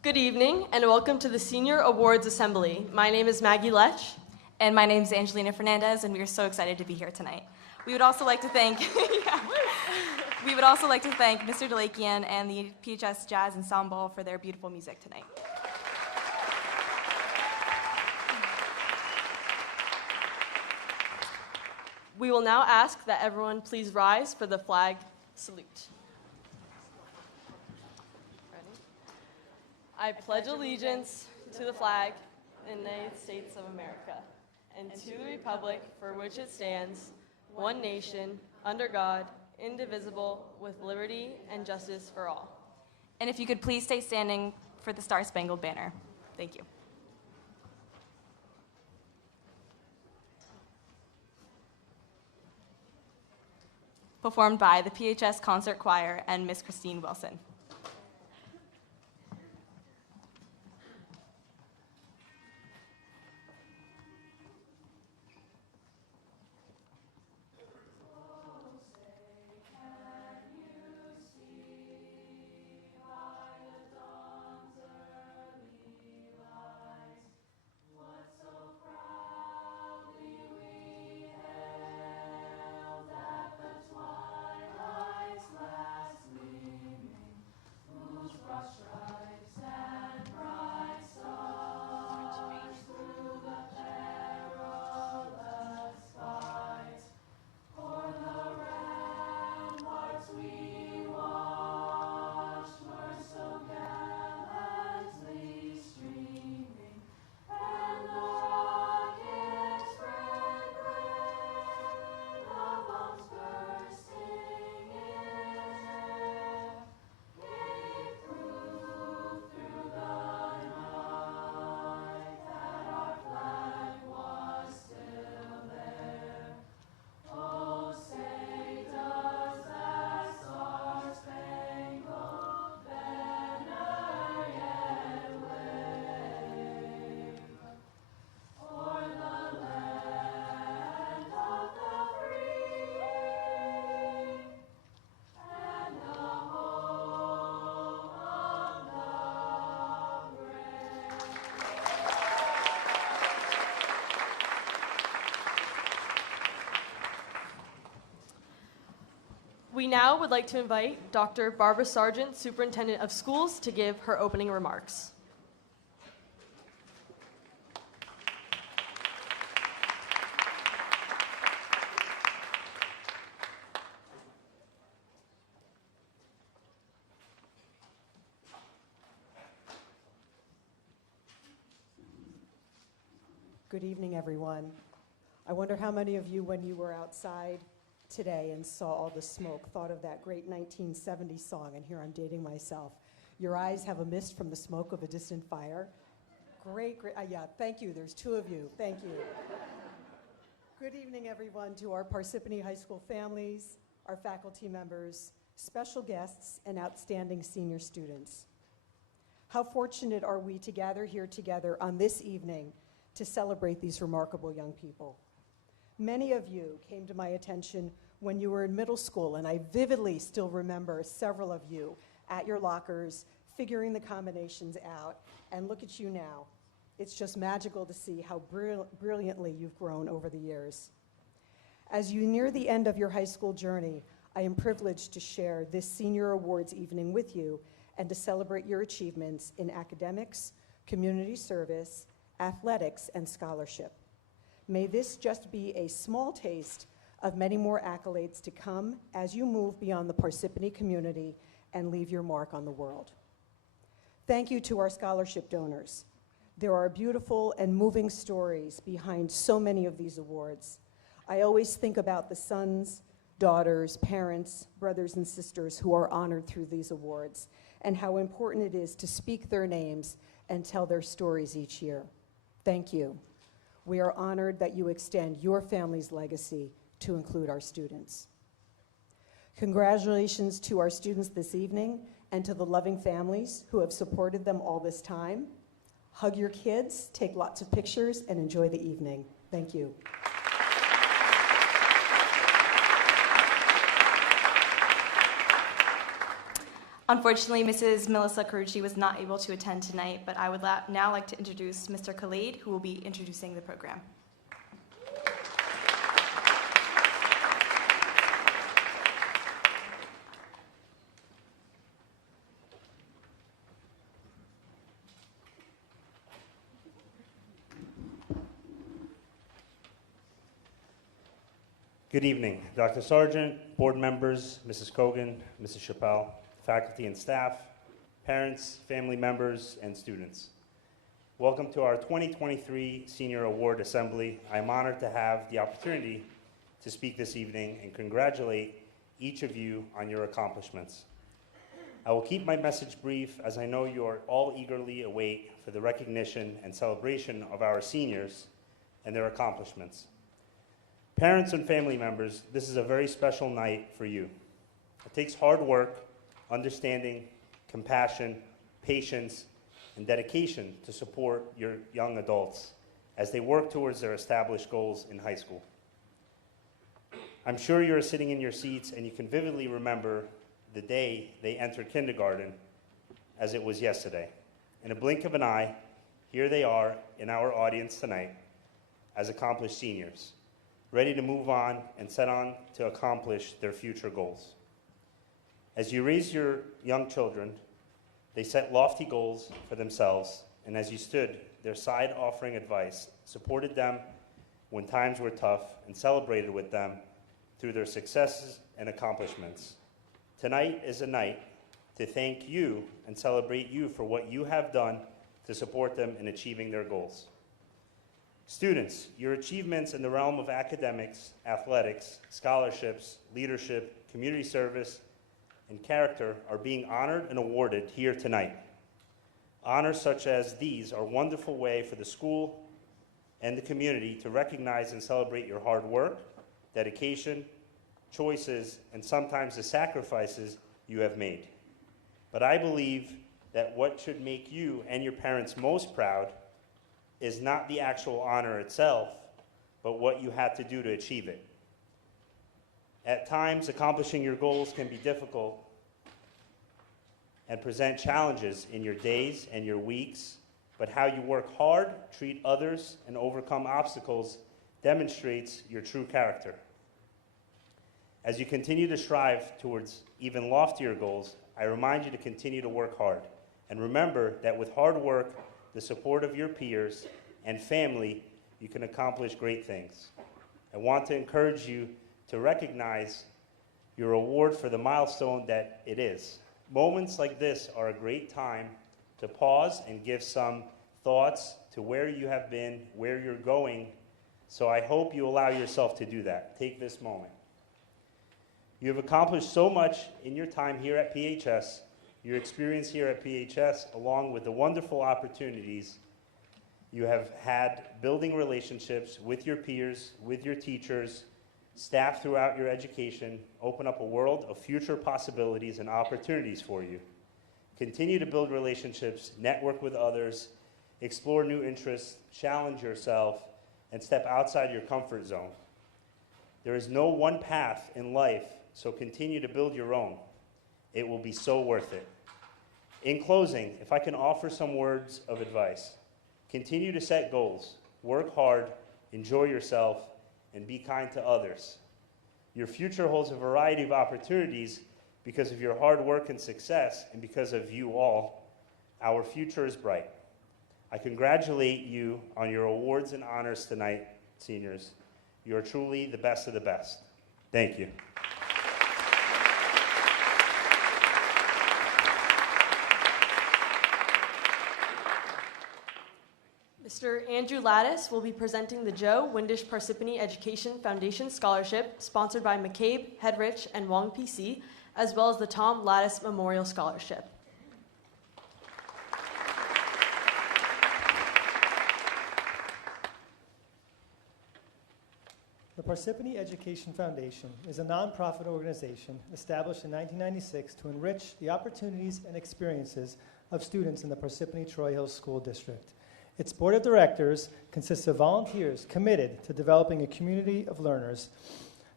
Good evening, and welcome to the Senior Awards Assembly. My name is Maggie Lech. And my name is Angelina Fernandez, and we are so excited to be here tonight. We would also like to thank Mr. Delakian and the PHS Jazz Ensemble for their beautiful music tonight. We will now ask that everyone please rise for the flag salute. Ready? I pledge allegiance to the flag of the United States of America and to the republic for which it stands, one nation, under God, indivisible, with liberty and justice for all. And if you could please stay standing for the Star-Spangled Banner. Thank you. Performed by the PHS Concert Choir and Miss Christine Wilson. We now would like to invite Dr. Barbara Sargent, Superintendent of Schools, to give her opening remarks. Good evening, everyone. I wonder how many of you, when you were outside today and saw all the smoke, thought of that great 1970s song, and here I'm dating myself. Your eyes have a mist from the smoke of a distant fire. Great, yeah, thank you. There's two of you. Thank you. Good evening, everyone, to our Parsippany High School families, our faculty members, special guests, and outstanding senior students. How fortunate are we to gather here together on this evening to celebrate these remarkable young people. Many of you came to my attention when you were in middle school, and I vividly still remember several of you at your lockers figuring the combinations out, and look at you now. It's just magical to see how brilliantly you've grown over the years. As you near the end of your high school journey, I am privileged to share this Senior Awards evening with you and to celebrate your achievements in academics, community service, athletics, and scholarship. May this just be a small taste of many more accolades to come as you move beyond the Parsippany community and leave your mark on the world. Thank you to our scholarship donors. There are beautiful and moving stories behind so many of these awards. I always think about the sons, daughters, parents, brothers, and sisters who are honored through these awards, and how important it is to speak their names and tell their stories each year. Thank you. We are honored that you extend your family's legacy to include our students. Congratulations to our students this evening and to the loving families who have supported them all this time. Hug your kids, take lots of pictures, and enjoy the evening. Thank you. Unfortunately, Mrs. Melissa Carucci was not able to attend tonight, but I would now like to introduce Mr. Khalid, who will be introducing the program. Good evening, Dr. Sargent, board members, Mrs. Kogan, Mrs. Chappelle, faculty and staff, parents, family members, and students. Welcome to our 2023 Senior Award Assembly. I'm honored to have the opportunity to speak this evening and congratulate each of you on your accomplishments. I will keep my message brief as I know you are all eagerly await for the recognition and celebration of our seniors and their accomplishments. Parents and family members, this is a very special night for you. It takes hard work, understanding, compassion, patience, and dedication to support your young adults as they work towards their established goals in high school. I'm sure you're sitting in your seats and you can vividly remember the day they entered kindergarten as it was yesterday. In a blink of an eye, here they are in our audience tonight as accomplished seniors, ready to move on and set on to accomplish their future goals. As you raise your young children, they set lofty goals for themselves, and as you stood their side offering advice, supported them when times were tough, and celebrated with them through their successes and accomplishments. Tonight is a night to thank you and celebrate you for what you have done to support them in achieving their goals. Students, your achievements in the realm of academics, athletics, scholarships, leadership, community service, and character are being honored and awarded here tonight. Honors such as these are a wonderful way for the school and the community to recognize and celebrate your hard work, dedication, choices, and sometimes the sacrifices you have made. But I believe that what should make you and your parents most proud is not the actual honor itself, but what you had to do to achieve it. At times, accomplishing your goals can be difficult and present challenges in your days and your weeks, but how you work hard, treat others, and overcome obstacles demonstrates your true character. As you continue to strive towards even loftier goals, I remind you to continue to work hard. And remember that with hard work, the support of your peers and family, you can accomplish great things. I want to encourage you to recognize your award for the milestone that it is. Moments like this are a great time to pause and give some thoughts to where you have been, where you're going. So I hope you allow yourself to do that. Take this moment. You have accomplished so much in your time here at PHS. Your experience here at PHS, along with the wonderful opportunities you have had building relationships with your peers, with your teachers, staff throughout your education, open up a world of future possibilities and opportunities for you. Continue to build relationships, network with others, explore new interests, challenge yourself, and step outside your comfort zone. There is no one path in life, so continue to build your own. It will be so worth it. In closing, if I can offer some words of advice, continue to set goals, work hard, enjoy yourself, and be kind to others. Your future holds a variety of opportunities because of your hard work and success, and because of you all. Our future is bright. I congratulate you on your awards and honors tonight, seniors. You are truly the best of the best. Thank you. Mr. Andrew Lattis will be presenting the Joe Windisch Parsippany Education Foundation Scholarship, sponsored by McCabe, Hedrich, and Wong PC, as well as the Tom Lattis Memorial Scholarship. The Parsippany Education Foundation is a nonprofit organization established in 1996 to enrich the opportunities and experiences of students in the Parsippany Troy Hills School District. Its board of directors consists of volunteers committed to developing a community of learners.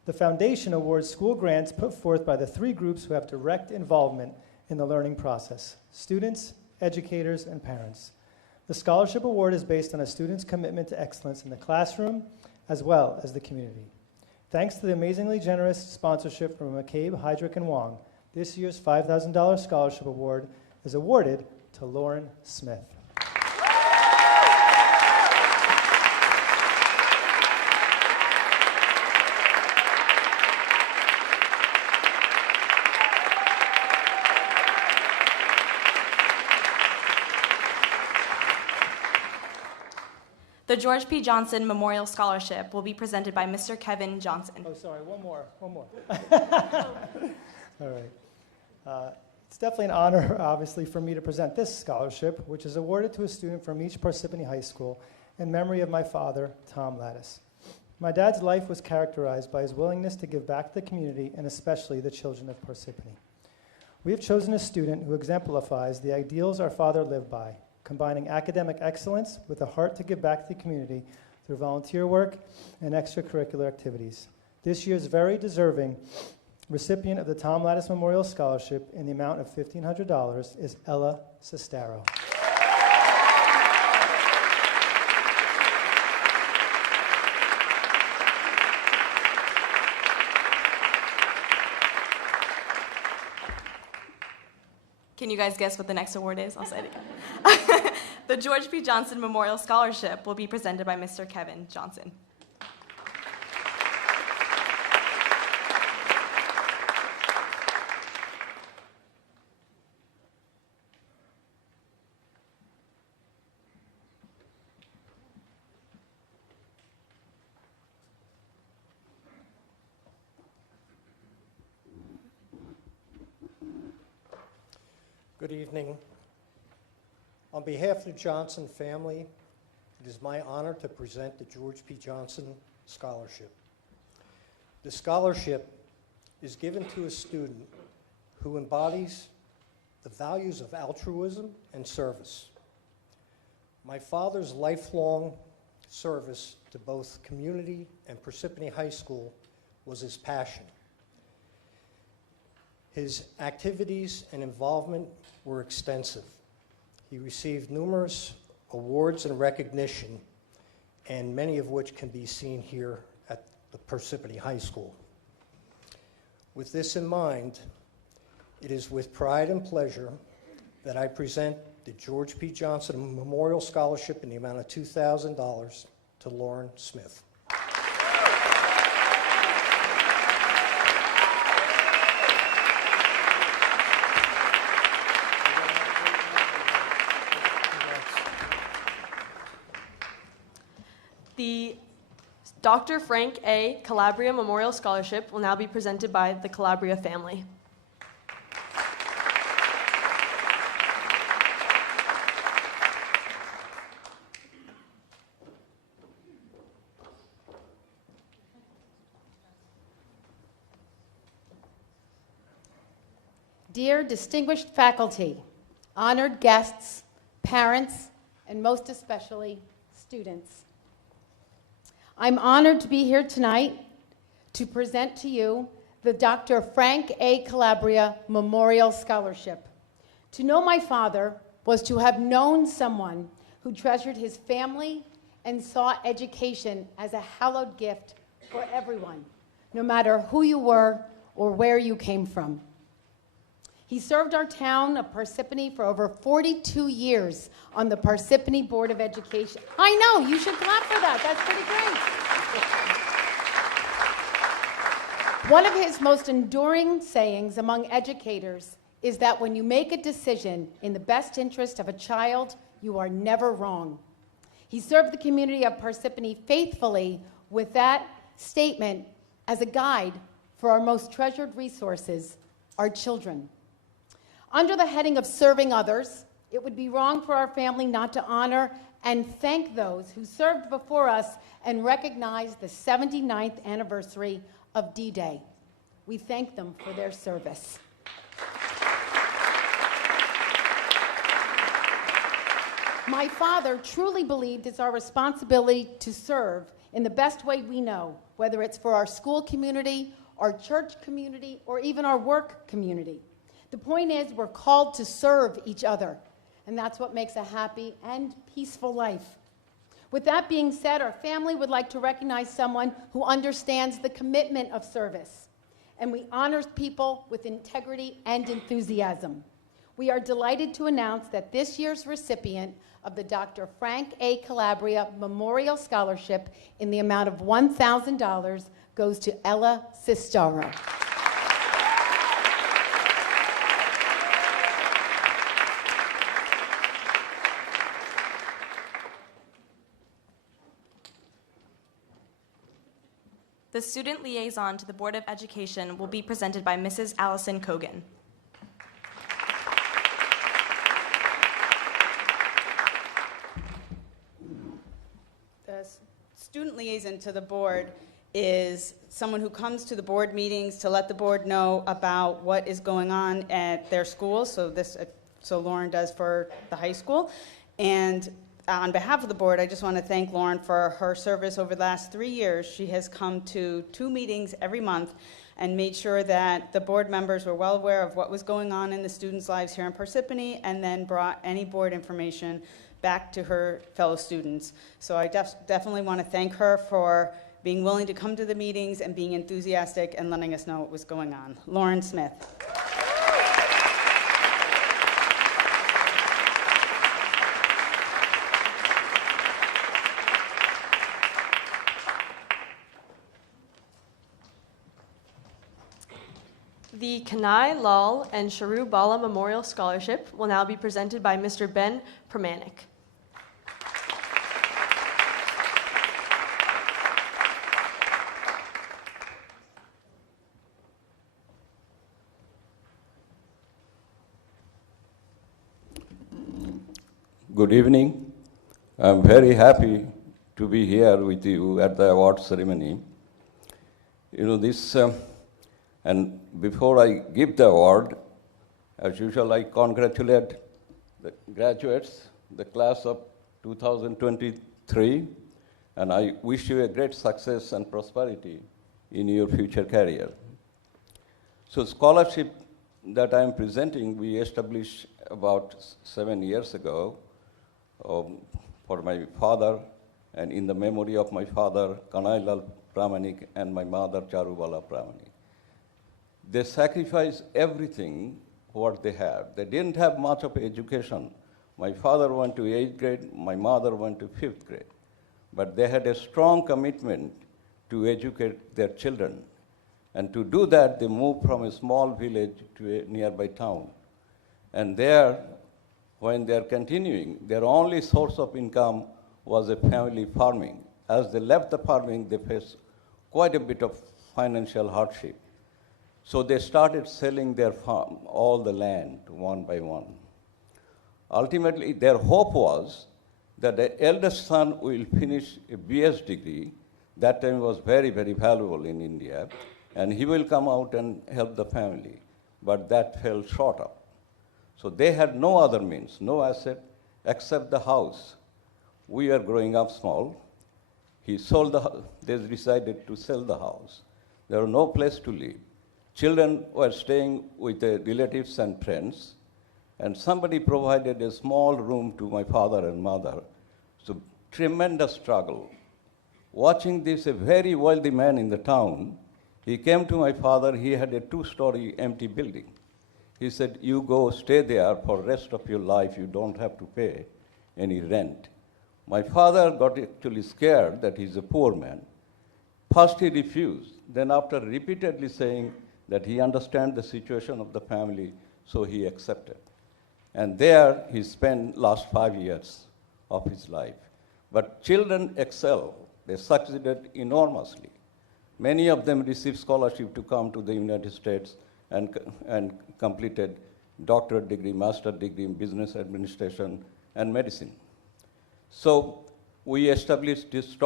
The foundation awards school grants put forth by the three groups who have direct involvement in the learning process, students, educators, and parents. The scholarship award is based on a student's commitment to excellence in the classroom as well as the community. Thanks to the amazingly generous sponsorship from McCabe, Heydrich, and Wong, this year's $5,000 scholarship award is awarded to Lauren Smith. The George P. Johnson Memorial Scholarship will be presented by Mr. Kevin Johnson. Oh, sorry, one more. All right. It's definitely an honor, obviously, for me to present this scholarship, which is awarded to a student from each Parsippany High School in memory of my father, Tom Lattis. My dad's life was characterized by his willingness to give back to the community and especially the children of Parsippany. We have chosen a student who exemplifies the ideals our father lived by, combining academic excellence with a heart to give back to the community through volunteer work and extracurricular activities. This year's very deserving recipient of the Tom Lattis Memorial Scholarship in the amount of $1,500 is Ella Sestaro. Can you guys guess what the next award is? I'll say it again. The George P. Johnson Memorial Scholarship will be presented by Mr. Kevin Johnson. Good evening. On behalf of the Johnson family, it is my honor to present the George P. Johnson Scholarship. The scholarship is given to a student who embodies the values of altruism and service. My father's lifelong service to both community and Parsippany High School was his passion. His activities and involvement were extensive. He received numerous awards and recognition, and many of which can be seen here at the Parsippany High School. With this in mind, it is with pride and pleasure that I present the George P. Johnson Memorial Scholarship in the amount of $2,000 to Lauren Smith. The Dr. Frank A. Calabria Memorial Scholarship will now be presented by the Calabria family. Dear distinguished faculty, honored guests, parents, and most especially students, I'm honored to be here tonight to present to you the Dr. Frank A. Calabria Memorial Scholarship. To know my father was to have known someone who treasured his family and saw education as a hallowed gift for everyone, no matter who you were or where you came from. He served our town of Parsippany for over 42 years on the Parsippany Board of Education. I know, you should clap for that. That's pretty great. One of his most enduring sayings among educators is that when you make a decision in the best interest of a child, you are never wrong. He served the community of Parsippany faithfully with that statement as a guide for our most treasured resources, our children. Under the heading of serving others, it would be wrong for our family not to honor and thank those who served before us and recognize the 79th anniversary of D-Day. We thank them for their service. My father truly believed it's our responsibility to serve in the best way we know, whether it's for our school community, our church community, or even our work community. The point is, we're called to serve each other, and that's what makes a happy and peaceful life. With that being said, our family would like to recognize someone who understands the commitment of service, and we honor people with integrity and enthusiasm. We are delighted to announce that this year's recipient of the Dr. Frank A. Calabria Memorial Scholarship in the amount of $1,000 goes to Ella Sistaro. The student liaison to the Board of Education will be presented by Mrs. Allison Kogan. The student liaison to the board is someone who comes to the board meetings to let the board know about what is going on at their school. So Lauren does for the high school. And on behalf of the board, I just want to thank Lauren for her service over the last 3 years. She has come to 2 meetings every month and made sure that the board members were well aware of what was going on in the students' lives here in Parsippany, and then brought any board information back to her fellow students. So I definitely want to thank her for being willing to come to the meetings and being enthusiastic and letting us know what was going on. Lauren Smith. The Kanai Lal and Sharu Bala Memorial Scholarship will now be presented by Mr. Ben Pramanik. Good evening. I'm very happy to be here with you at the award ceremony. You know, and before I give the award, as usual, I congratulate the graduates, the class of 2023, and I wish you a great success and prosperity in your future career. So scholarship that I'm presenting, we established about 7 years ago for my father, and in the memory of my father, Kanailal Pramanik, and my mother, Charubala Pramanik. They sacrificed everything what they had. They didn't have much of education. My father went to 8th grade, my mother went to 5th grade. But they had a strong commitment to educate their children. And to do that, they moved from a small village to a nearby town. And there, when they're continuing, their only source of income was a family farming. As they left the farming, they faced quite a bit of financial hardship. So they started selling their farm, all the land, one by one. Ultimately, their hope was that the eldest son will finish a BS degree. That time was very, very valuable in India. And he will come out and help the family. But that fell short of. So they had no other means, no asset, except the house. We were growing up small. He sold the house. They decided to sell the house. There was no place to live. Children were staying with their relatives and friends, and somebody provided a small room to my father and mother. So tremendous struggle. Watching this, a very wealthy man in the town, he came to my father. He had a 2-story empty building. He said, you go stay there for the rest of your life. You don't have to pay any rent. My father got actually scared that he's a poor man. First he refused. Then after repeatedly saying that he understands the situation of the family, so he accepted. And there he spent last 5 years of his life. But children excel. They succeeded enormously. Many of them received scholarship to come to the United States and completed doctorate degree, master's degree in business administration and medicine. So we established this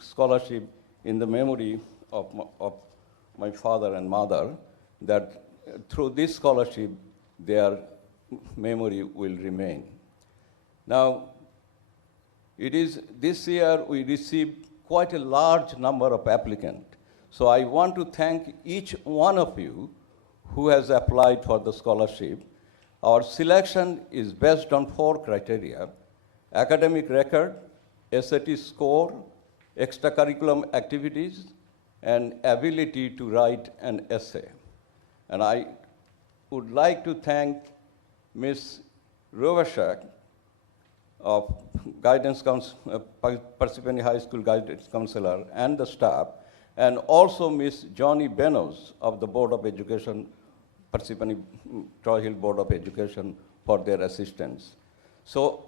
scholarship in the memory of my father and mother, that through this scholarship, their memory will remain. Now, this year we received quite a large number of applicants. So I want to thank each one of you who has applied for the scholarship. Our selection is based on 4 criteria: academic record, SAT score, extracurriculum activities, and ability to write an essay. And I would like to thank Ms. Rovashak of Parsippany High School Guidance Counselor and the staff, and also Ms. Johnny Benos of the Board of Education, Parsippany Troy Hill Board of Education, for their assistance. So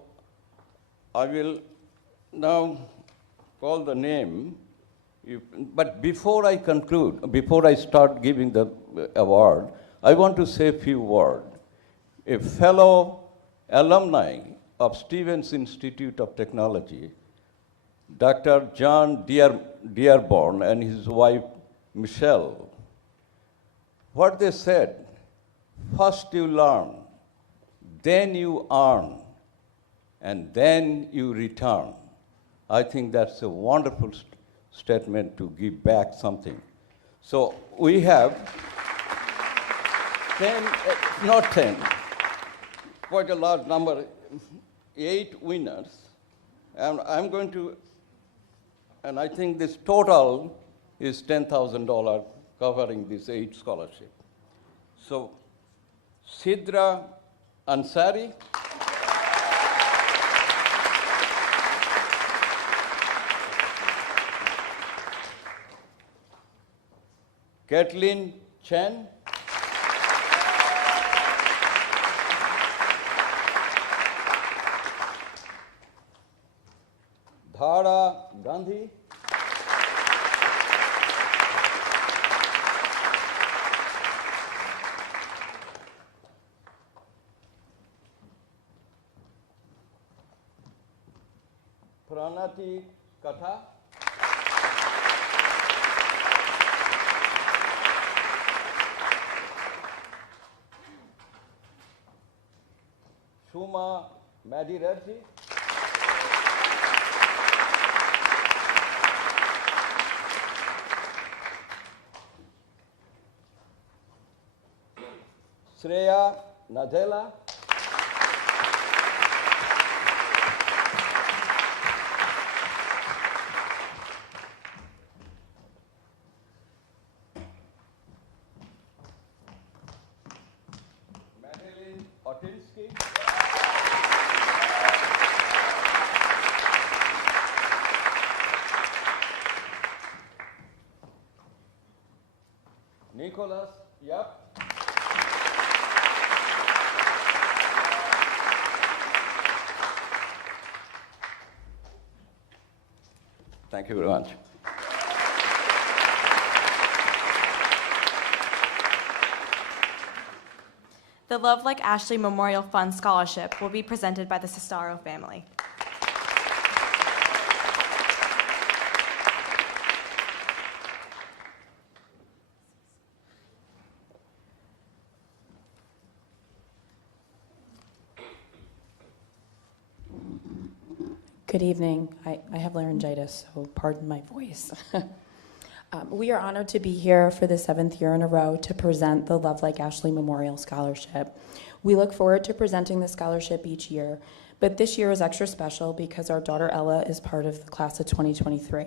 I will now call the name. But before I conclude, before I start giving the award, I want to say a few words. A fellow alumni of Stevens Institute of Technology, Dr. John Dearborn and his wife, Michelle, what they said, first you learn, then you earn, and then you return. I think that's a wonderful statement to give back something. So we have 10, not 10, quite a large number, 8 winners. And I'm going to, and I think this total is $10,000 covering these 8 scholarships. So Sidra Ansari, Kathleen Chen, Dhara Gandhi, Pranati Katha, Shuma Madiraji, Shreya Nadella, Madeline Otinsky, Nicholas Yap, thank you very much. The Love Like Ashley Memorial Fund Scholarship will be presented by the Sestaro family. Good evening. I have laryngitis, so pardon my voice. We are honored to be here for the 7th year in a row to present the Love Like Ashley Memorial Scholarship. We look forward to presenting the scholarship each year, but this year is extra special because our daughter Ella is part of the class of 2023.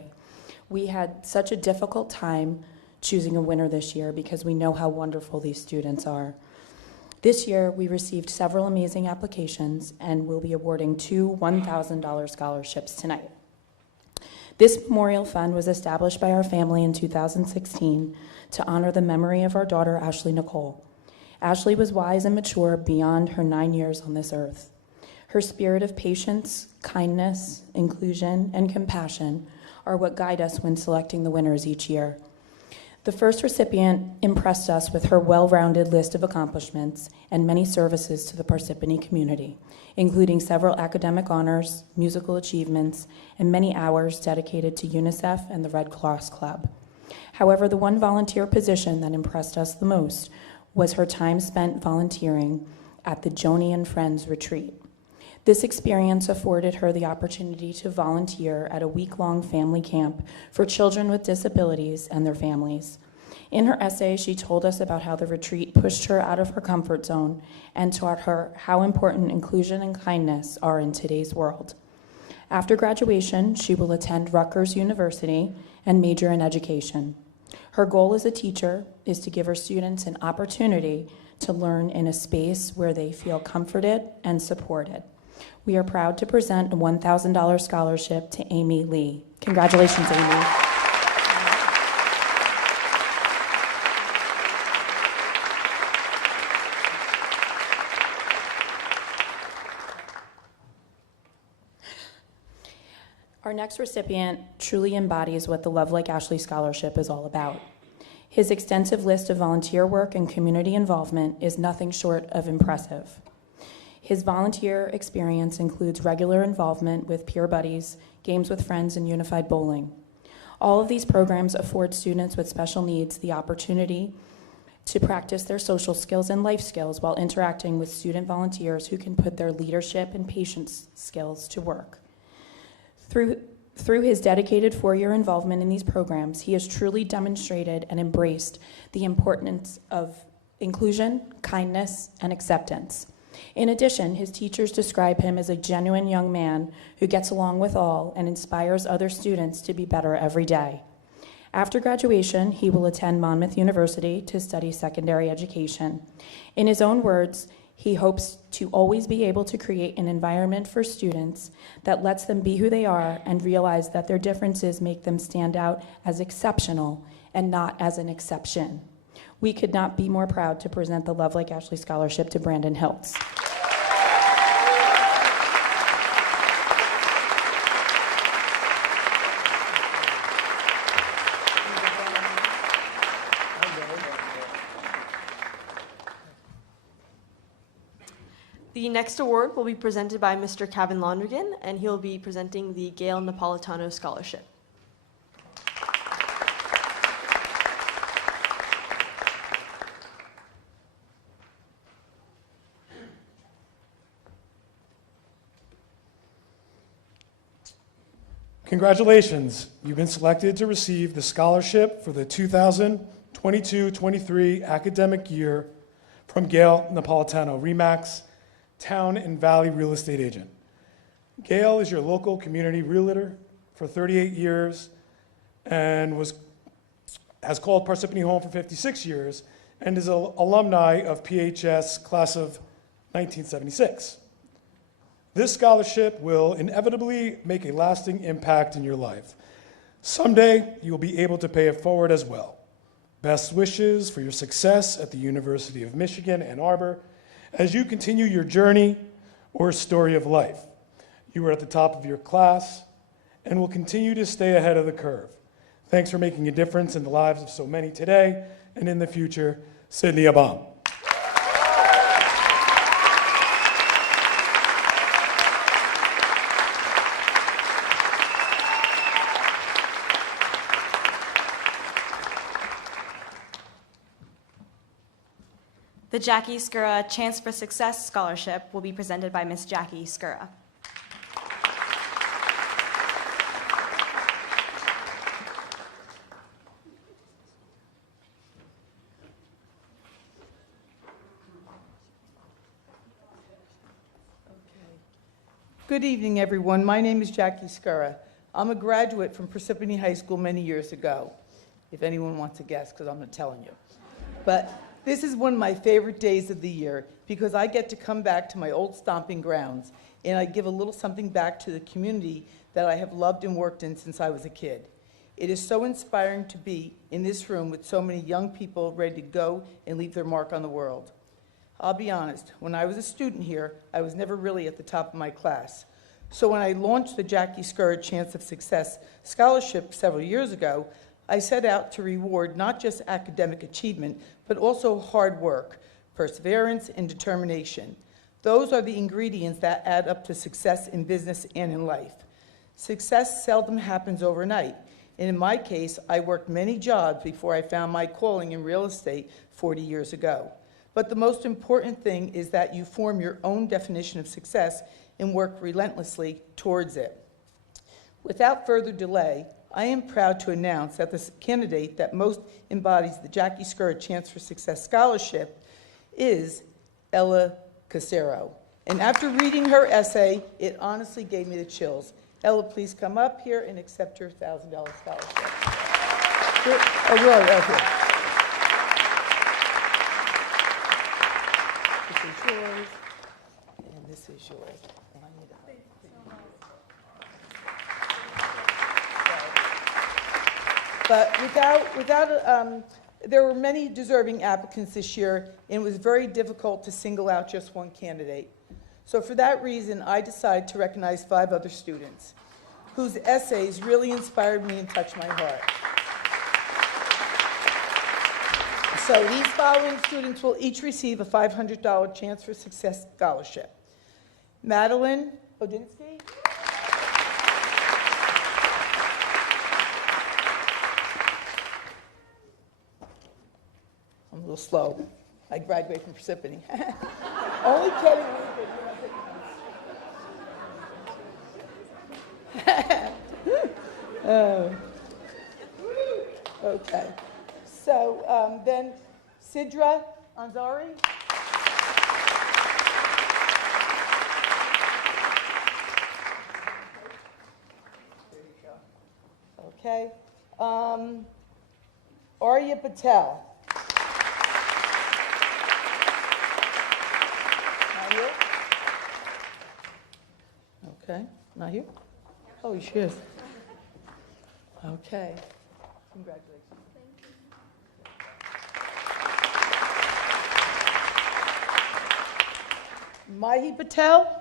We had such a difficult time choosing a winner this year because we know how wonderful these students are. This year, we received several amazing applications and will be awarding 2 $1,000 scholarships tonight. This memorial fund was established by our family in 2016 to honor the memory of our daughter, Ashley Nicole. Ashley was wise and mature beyond her 9 years on this earth. Her spirit of patience, kindness, inclusion, and compassion are what guide us when selecting the winners each year. The first recipient impressed us with her well-rounded list of accomplishments and many services to the Parsippany community, including several academic honors, musical achievements, and many hours dedicated to UNICEF and the Red Cross Club. However, the one volunteer position that impressed us the most was her time spent volunteering at the Joni and Friends retreat. This experience afforded her the opportunity to volunteer at a week-long family camp for children with disabilities and their families. In her essay, she told us about how the retreat pushed her out of her comfort zone and taught her how important inclusion and kindness are in today's world. After graduation, she will attend Rutgers University and major in education. Her goal as a teacher is to give her students an opportunity to learn in a space where they feel comforted and supported. We are proud to present a $1,000 scholarship to Amy Lee. Congratulations, Amy. Our next recipient truly embodies what the Love Like Ashley Scholarship is all about. His extensive list of volunteer work and community involvement is nothing short of impressive. His volunteer experience includes regular involvement with peer buddies, games with friends, and unified bowling. All of these programs afford students with special needs the opportunity to practice their social skills and life skills while interacting with student volunteers who can put their leadership and patience skills to work. Through his dedicated 4-year involvement in these programs, he has truly demonstrated and embraced the importance of inclusion, kindness, and acceptance. In addition, his teachers describe him as a genuine young man who gets along with all and inspires other students to be better every day. After graduation, he will attend Monmouth University to study secondary education. In his own words, he hopes to always be able to create an environment for students that lets them be who they are and realize that their differences make them stand out as exceptional and not as an exception. We could not be more proud to present the Love Like Ashley Scholarship to Brandon Hiltz. The next award will be presented by Mr. Kevin Londrigan, and he'll be presenting the Gail Napolitano Scholarship. Congratulations, you've been selected to receive the scholarship for the 2022-23 academic year from Gail Napolitano, RE/MAX Town and Valley Real Estate Agent. Gail is your local community realtor for 38 years and has called Parsippany home for 56 years and is an alumni of PHS class of 1976. This scholarship will inevitably make a lasting impact in your life. Someday, you will be able to pay it forward as well. Best wishes for your success at the University of Michigan, Ann Arbor, as you continue your journey or story of life. You are at the top of your class and will continue to stay ahead of the curve. Thanks for making a difference in the lives of so many today and in the future. Sydney Abam. The Jackie Skura Chance for Success Scholarship will be presented by Ms. Jackie Skura. Good evening, everyone. My name is Jackie Skura. I'm a graduate from Parsippany High School many years ago, if anyone wants to guess, because I'm not telling you. But this is one of my favorite days of the year because I get to come back to my old stomping grounds and I give a little something back to the community that I have loved and worked in since I was a kid. It is so inspiring to be in this room with so many young people ready to go and leave their mark on the world. I'll be honest, when I was a student here, I was never really at the top of my class. So when I launched the Jackie Skura Chance of Success Scholarship several years ago, I set out to reward not just academic achievement, but also hard work, perseverance, and determination. Those are the ingredients that add up to success in business and in life. Success seldom happens overnight. And in my case, I worked many jobs before I found my calling in real estate 40 years ago. But the most important thing is that you form your own definition of success and work relentlessly towards it. Without further delay, I am proud to announce that the candidate that most embodies the Jackie Scurra Chance for Success Scholarship is Ella Casero. And after reading her essay, it honestly gave me the chills. Ella, please come up here and accept your $1,000 scholarship. Oh, Roy, okay. This is yours, and this is yours. And I need a hug. But there were many deserving applicants this year, and it was very difficult to single out just one candidate. So for that reason, I decided to recognize 5 other students whose essays really inspired me and touched my heart. So these following students will each receive a $500 Chance for Success scholarship. Madeline Odinsky. I'm a little slow. I graduated from Parsippany. Only kidding. Okay. So then Sidra Ansari. Okay. Arya Patel. Not here? Okay. Not here? Oh, she is. Okay. Congratulations. Mahi Patel.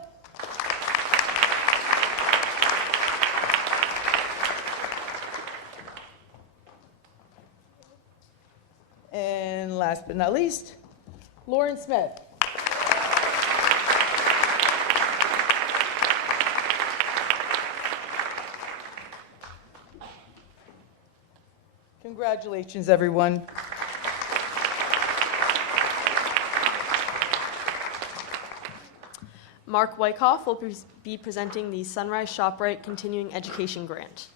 And last but not least, Lauren Smith. Congratulations, everyone. Mark Wyckoff will be presenting the Sunrise ShopRite Continuing Education Grant.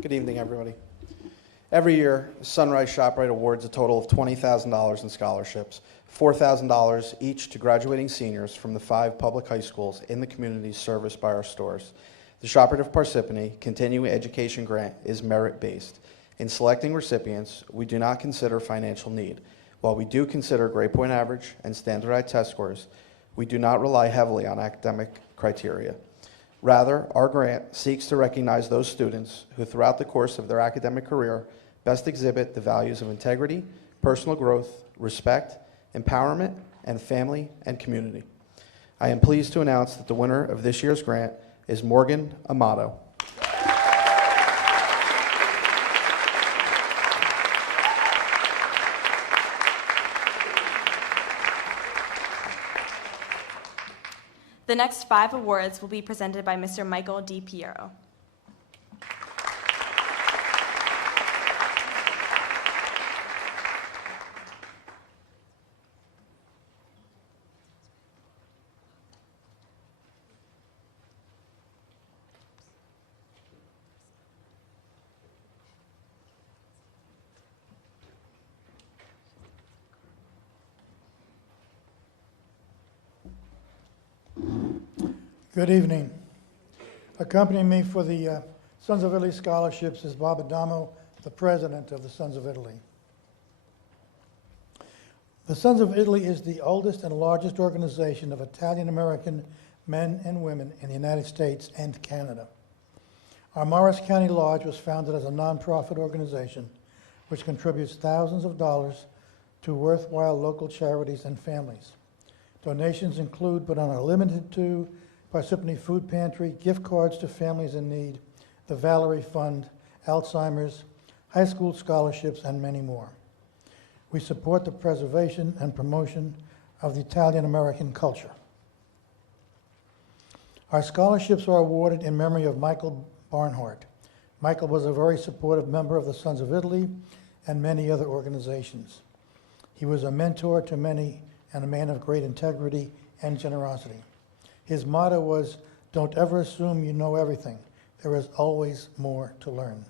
Good evening, everybody. Every year, Sunrise ShopRite awards a total of $20,000 in scholarships, $4,000 each to graduating seniors from the 5 public high schools in the communities serviced by our stores. The ShopRite of Parsippany Continuing Education Grant is merit-based. In selecting recipients, we do not consider financial need. While we do consider grade point average and standardized test scores, we do not rely heavily on academic criteria. Rather, our grant seeks to recognize those students who throughout the course of their academic career best exhibit the values of integrity, personal growth, respect, empowerment, and family and community. I am pleased to announce that the winner of this year's grant is Morgan Amato. The next 5 awards will be presented by Mr. Michael D. Piero. Good evening. Accompanying me for the Sons of Italy scholarships is Bob Adamo, the president of the Sons of Italy. The Sons of Italy is the oldest and largest organization of Italian-American men and women in the United States and Canada. Our Morris County Lodge was founded as a nonprofit organization which contributes thousands of dollars to worthwhile local charities and families. Donations include, but are not limited to, Parsippany Food Pantry, gift cards to families in need, the Valerie Fund, Alzheimer's, high school scholarships, and many more. We support the preservation and promotion of the Italian-American culture. Our scholarships are awarded in memory of Michael Barnhart. Michael was a very supportive member of the Sons of Italy and many other organizations. He was a mentor to many and a man of great integrity and generosity. His motto was, "Don't ever assume you know everything. There is always more to learn."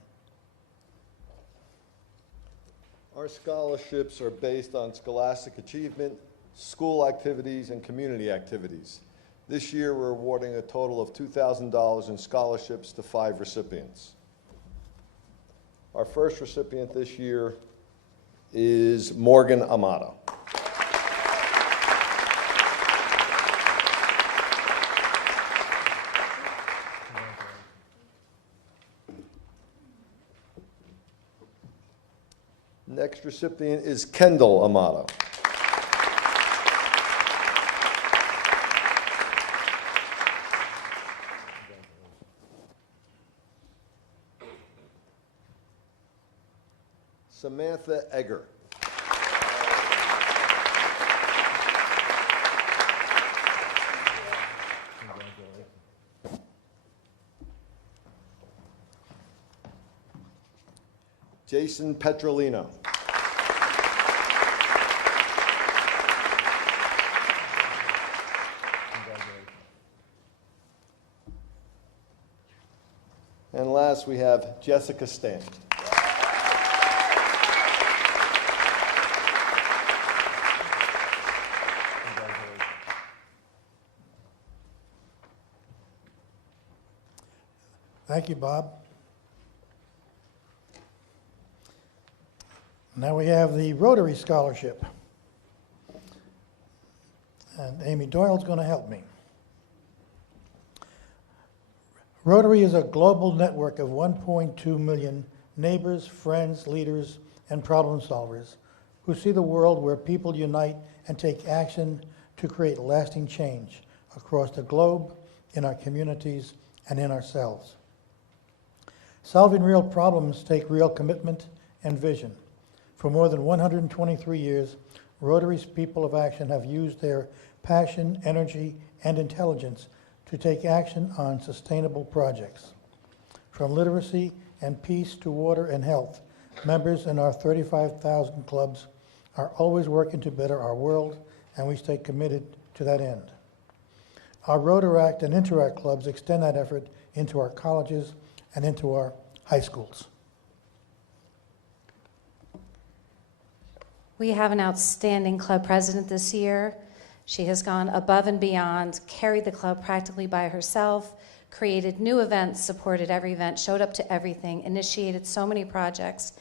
Our scholarships are based on scholastic achievement, school activities, and community activities. This year, we're awarding a total of $2,000 in scholarships to 5 recipients. Our first recipient this year is Morgan Amato. Next recipient is Kendall Amato. Samantha Egger. Jason Petrolino. And last, we have Jessica Stan. Thank you, Bob. Now we have the Rotary Scholarship. And Amy Doyle's going to help me. Rotary is a global network of 1.2 million neighbors, friends, leaders, and problem solvers who see the world where people unite and take action to create lasting change across the globe, in our communities, and in ourselves. Solving real problems take real commitment and vision. For more than 123 years, Rotary's People of Action have used their passion, energy, and intelligence to take action on sustainable projects. From literacy and peace to water and health, members in our 35,000 clubs are always working to better our world, and we stay committed to that end. Our Rotaract and Interact clubs extend that effort into our colleges and into our high schools. We have an outstanding club president this year. She has gone above and beyond, carried the club practically by herself, created new events, supported every event, showed up to everything, initiated so many projects.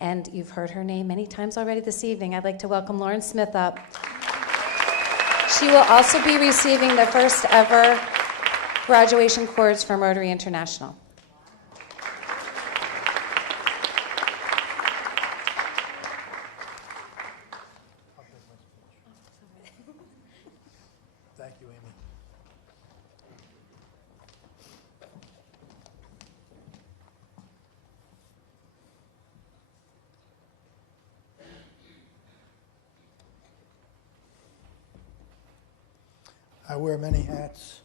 And you've heard her name many times already this evening. I'd like to welcome Lauren Smith up. She will also be receiving the first ever graduation cords from Rotary International. Thank you, Amy. I wear many hats.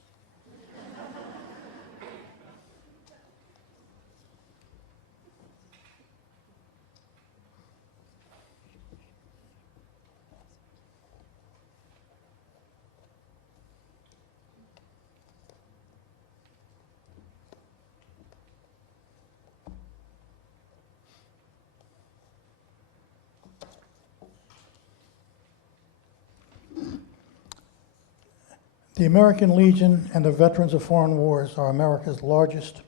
The American Legion and the Veterans of Foreign Wars are America's largest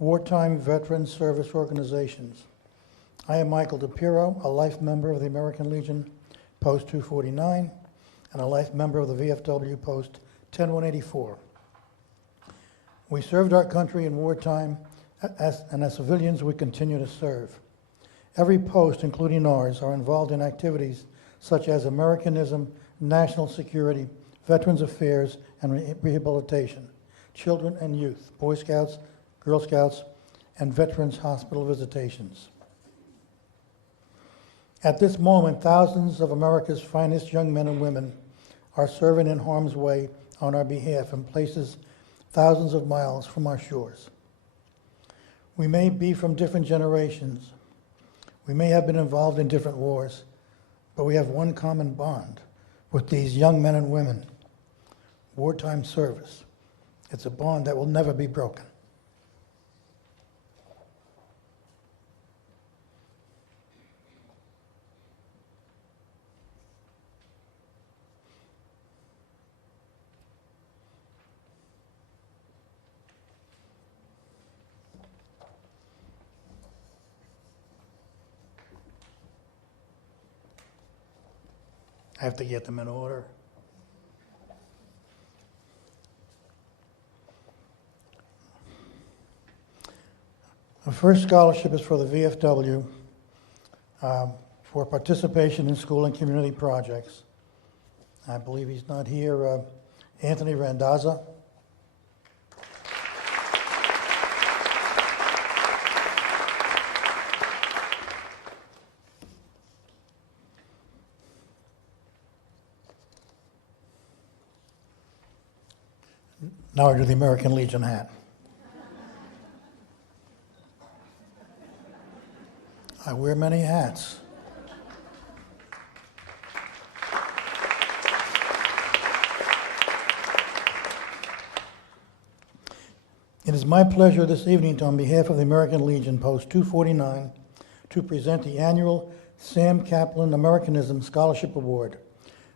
wartime veteran service organizations. I am Michael DePiro, a life member of the American Legion, Post 249, and a life member of the VFW, Post 10184. We served our country in wartime, and as civilians we continue to serve. Every post, including ours, are involved in activities such as Americanism, national security, Veterans Affairs, and rehabilitation, children and youth, Boy Scouts, Girl Scouts, and Veterans Hospital visitations. At this moment, thousands of America's finest young men and women are serving in harm's way on our behalf in places thousands of miles from our shores. We may be from different generations. We may have been involved in different wars, but we have one common bond with these young men and women: wartime service. It's a bond that will never be broken. I have to get them in order. The first scholarship is for the VFW for participation in school and community projects. I believe he's not here. Anthony Randazza. Now I do the American Legion hat. I wear many hats. It is my pleasure this evening to, on behalf of the American Legion, Post 249, to present the annual Sam Kaplan Americanism Scholarship Award.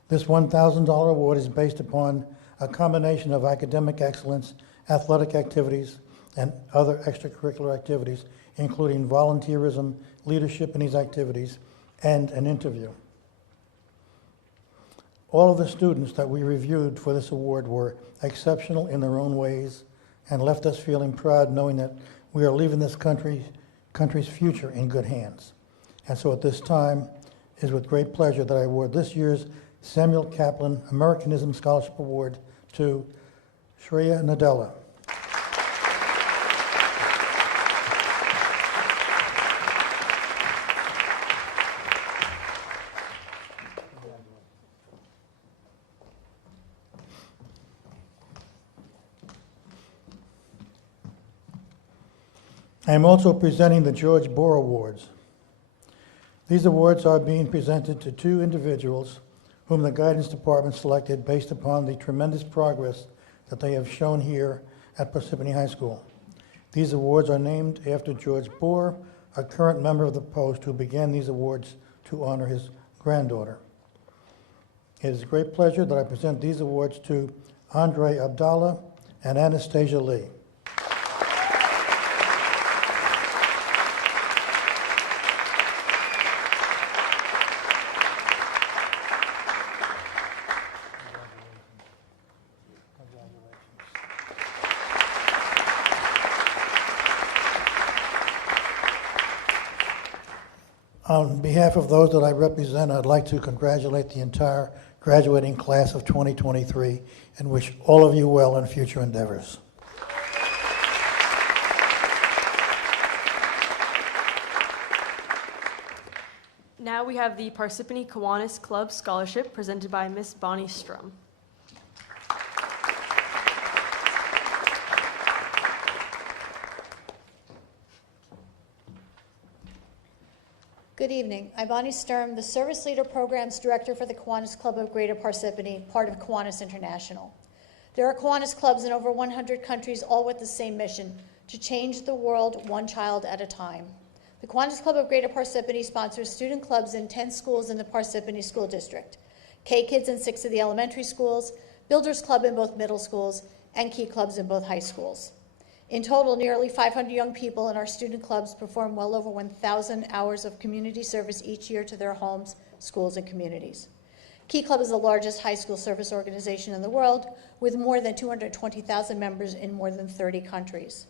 This $1,000 award is based upon a combination of academic excellence, athletic activities, and other extracurricular activities, including volunteerism, leadership in these activities, and an interview. All of the students that we reviewed for this award were exceptional in their own ways and left us feeling proud knowing that we are leaving this country's future in good hands. And so at this time, it is with great pleasure that I award this year's Samuel Kaplan Americanism Scholarship Award to Shreya Nadella. I am also presenting the George Bohr Awards. These awards are being presented to two individuals whom the guidance department selected based upon the tremendous progress that they have shown here at Parsippany High School. These awards are named after George Bohr, a current member of the Post who began these awards to honor his granddaughter. It is a great pleasure that I present these awards to Andre Abdallah and Anastasia Lee. On behalf of those that I represent, I'd like to congratulate the entire graduating class of 2023 and wish all of you well in future endeavors. Now we have the Parsippany Kiwanis Club Scholarship presented by Miss Bonnie Strum. Good evening. I'm Bonnie Sturm, the Service Leader Programs Director for the Kiwanis Club of Greater Parsippany, part of Kiwanis International. There are Kiwanis clubs in over 100 countries, all with the same mission, to change the world one child at a time. The Kiwanis Club of Greater Parsippany sponsors student clubs in 10 schools in the Parsippany School District, K-Kids in 6 of the elementary schools, Builders Club in both middle schools, and Key Clubs in both high schools. In total, nearly 500 young people in our student clubs perform well over 1,000 hours of community service each year to their homes, schools, and communities. Key Club is the largest high school service organization in the world, with more than 220,000 members in more than 30 countries.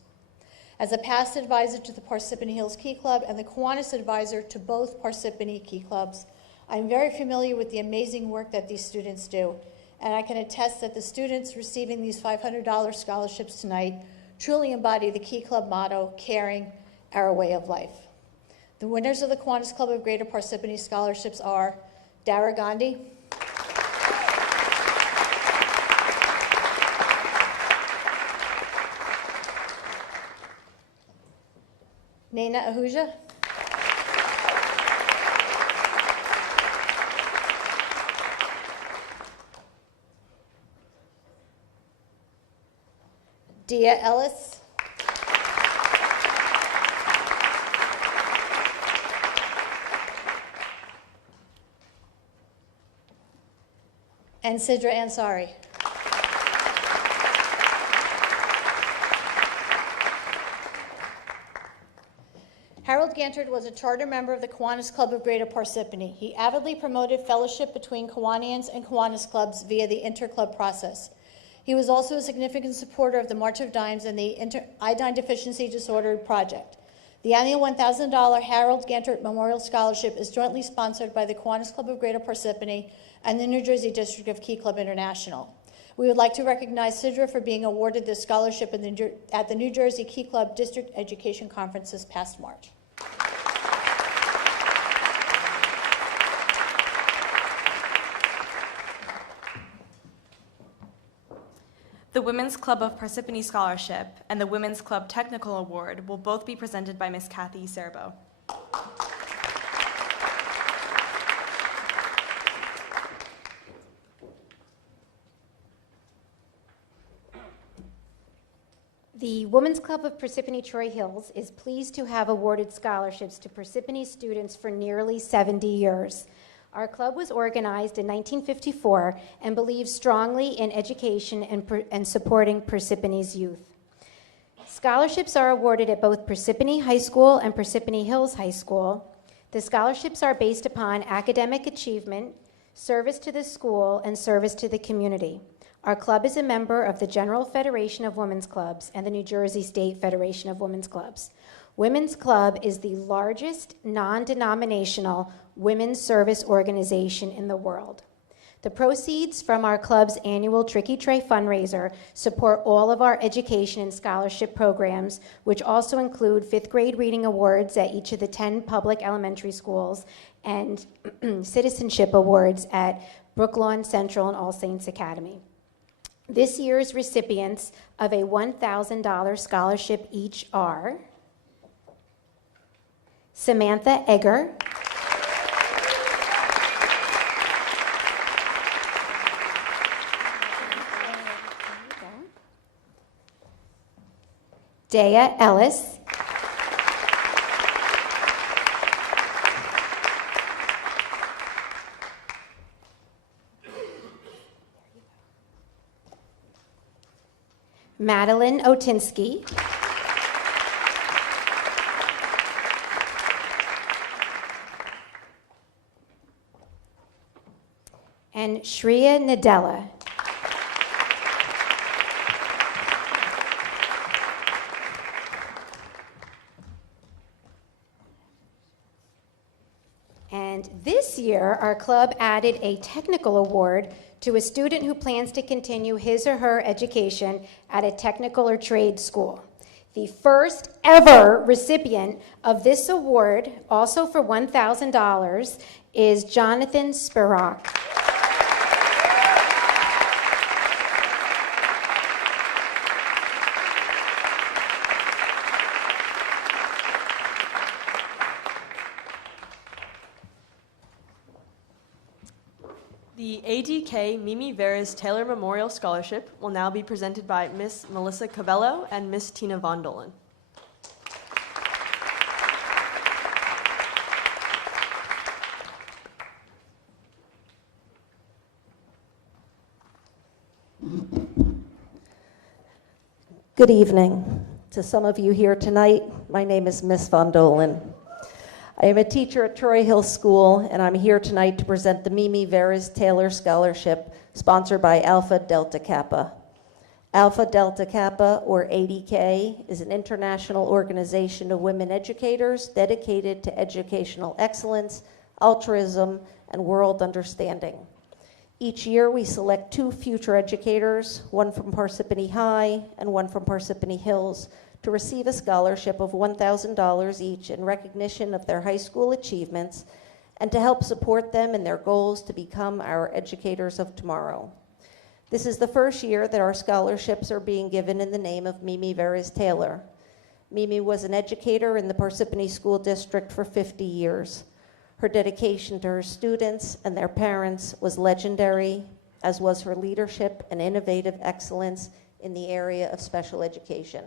As a past advisor to the Parsippany Hills Key Club and the Kiwanis advisor to both Parsippany Key Clubs, I'm very familiar with the amazing work that these students do, and I can attest that the students receiving these $500 scholarships tonight truly embody the Key Club motto, caring, our way of life. The winners of the Kiwanis Club of Greater Parsippany scholarships are Dara Gandhi, Nena Ahuja. Dia Ellis. And Sidra Ansari. Harold Gantard was a charter member of the Kiwanis Club of Greater Parsippany. He avidly promoted fellowship between Kiwanians and Kiwanis clubs via the interclub process. He was also a significant supporter of the March of Dimes and the Iodine Deficiency Disorder Project. The annual $1,000 Harold Gantard Memorial Scholarship is jointly sponsored by the Kiwanis Club of Greater Parsippany and the New Jersey District of Key Club International. We would like to recognize Sidra for being awarded this scholarship at the New Jersey Key Club District Education Conference this past March. The Women's Club of Parsippany Scholarship and the Women's Club Technical Award will both be presented by Ms. Kathy Serbo. The Women's Club of Parsippany Troy Hills is pleased to have awarded scholarships to Parsippany students for nearly 70 years. Our club was organized in 1954 and believes strongly in education and supporting Parsippany's youth. Scholarships are awarded at both Parsippany High School and Parsippany Hills High School. The scholarships are based upon academic achievement, service to the school, and service to the community. Our club is a member of the General Federation of Women's Clubs and the New Jersey State Federation of Women's Clubs. Women's Club is the largest non-denominational women's service organization in the world. The proceeds from our club's annual Tricky Tray fundraiser support all of our education and scholarship programs, which also include 5th grade reading awards at each of the 10 public elementary schools and citizenship awards at Brooklawn Central and All Saints Academy. This year's recipients of a $1,000 scholarship each are Samantha Egger, Dea Ellis, Madeline Otinsky, and Shreya Nadella. And this year, our club added a technical award to a student who plans to continue his or her education at a technical or trade school. The first ever recipient of this award, also for $1,000, is Jonathan Spirock. The ADK Mimi Veras Taylor Memorial Scholarship will now be presented by Miss Melissa Cavello and Miss Tina Von Dolen. Good evening. To some of you here tonight, my name is Miss Von Dolen. I am a teacher at Troy Hill School, and I'm here tonight to present the Mimi Veras Taylor Scholarship, sponsored by Alpha Delta Kappa. Alpha Delta Kappa, or ADK, is an international organization of women educators dedicated to educational excellence, altruism, and world understanding. Each year, we select 2 future educators, one from Parsippany High and one from Parsippany Hills, to receive a scholarship of $1,000 each in recognition of their high school achievements and to help support them in their goals to become our educators of tomorrow. This is the first year that our scholarships are being given in the name of Mimi Veras Taylor. Mimi was an educator in the Parsippany School District for 50 years. Her dedication to her students and their parents was legendary, as was her leadership and innovative excellence in the area of special education.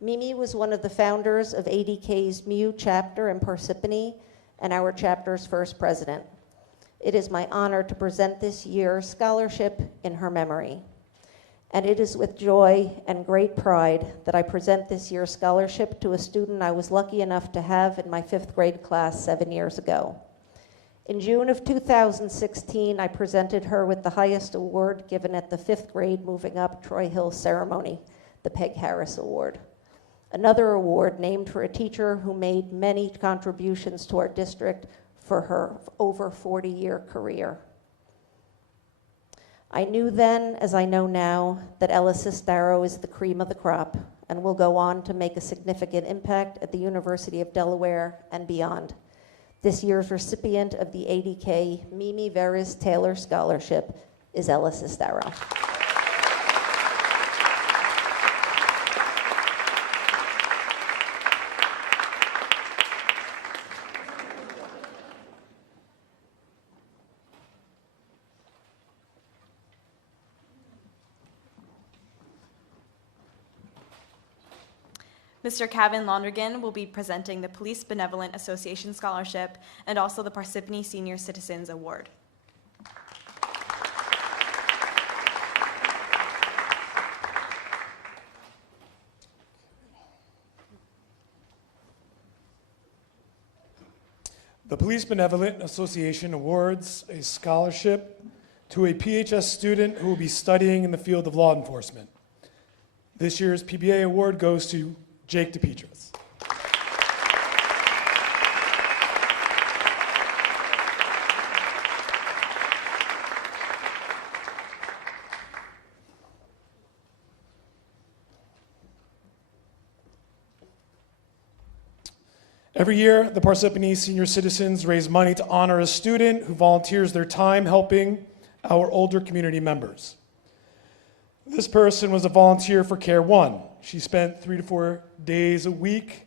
Mimi was one of the founders of ADK's MU chapter in Parsippany and our chapter's first president. It is my honor to present this year's scholarship in her memory. And it is with joy and great pride that I present this year's scholarship to a student I was lucky enough to have in my 5th grade class 7 years ago. In June of 2016, I presented her with the highest award given at the 5th grade Moving Up Troy Hill ceremony, the Peg Harris Award. Another award named for a teacher who made many contributions to our district for her over 40-year career. I knew then, as I know now, that Ella Sestaro is the cream of the crop and will go on to make a significant impact at the University of Delaware and beyond. This year's recipient of the ADK Mimi Veris Taylor Scholarship is Ella Sestaro. Mr. Kevin Lonergan will be presenting the Police Benevolent Association Scholarship and also the Parsippany Senior Citizens Award. The Police Benevolent Association awards a scholarship to a PHS student who will be studying in the field of law enforcement. This year's PBA award goes to Jake DePetris. Every year, the Parsippany Senior Citizens raise money to honor a student who volunteers their time helping our older community members. This person was a volunteer for Care One. She spent 3 to 4 days a week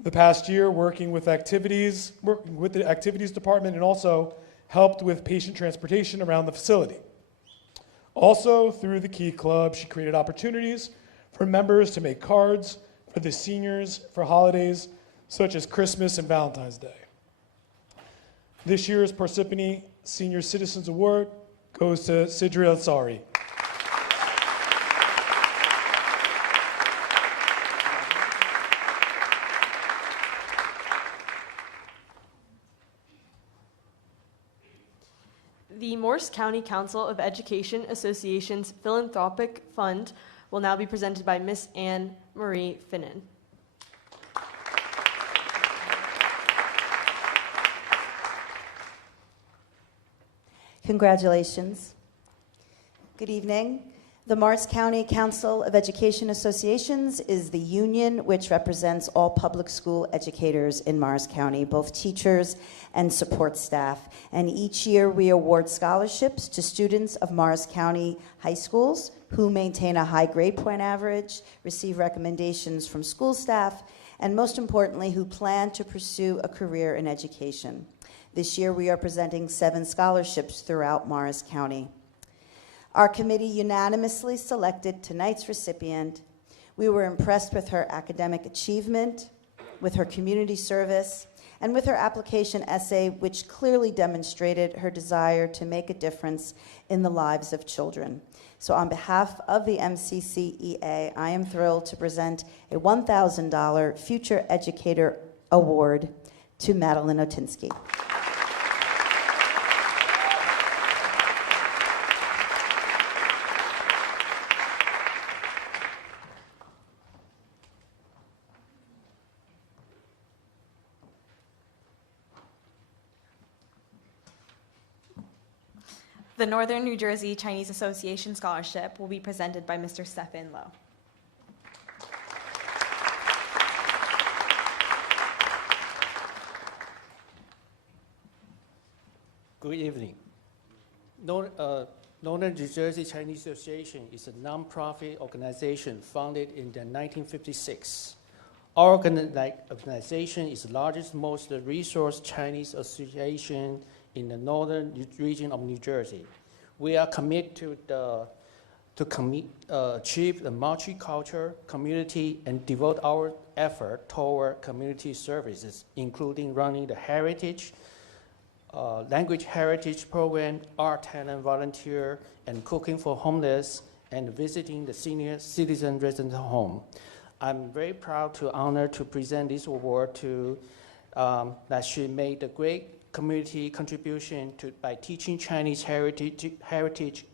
the past year working with the activities department, and also helped with patient transportation around the facility. Also, through the Key Club, she created opportunities for members to make cards for the seniors for holidays such as Christmas and Valentine's Day. This year's Parsippany Senior Citizens Award goes to Sidri Ansari. The Morris County Council of Education Association's Philanthropic Fund will now be presented by Miss Anne Marie Finnan. Congratulations. Good evening. The Morris County Council of Education Associations is the union which represents all public school educators in Morris County, both teachers and support staff. And each year we award scholarships to students of Morris County high schools who maintain a high grade point average, receive recommendations from school staff, and most importantly, who plan to pursue a career in education. This year we are presenting 7 scholarships throughout Morris County. Our committee unanimously selected tonight's recipient. We were impressed with her academic achievement, with her community service, and with her application essay, which clearly demonstrated her desire to make a difference in the lives of children. So on behalf of the MCCEA, I am thrilled to present a $1,000 Future Educator Award to Madeline Otinsky. The Northern New Jersey Chinese Association Scholarship will be presented by Mr. Stephen Lowe. Good evening. Northern New Jersey Chinese Association is a nonprofit organization founded in 1956. Our organization is the largest, most resource Chinese association in the northern region of New Jersey. We are committed to achieve the multicultural community and devote our effort toward community services, including running the language heritage program, art talent volunteer, and cooking for homeless, and visiting the senior citizen resident home. I'm very proud to honor to present this award to that she made a great community contribution by teaching Chinese heritage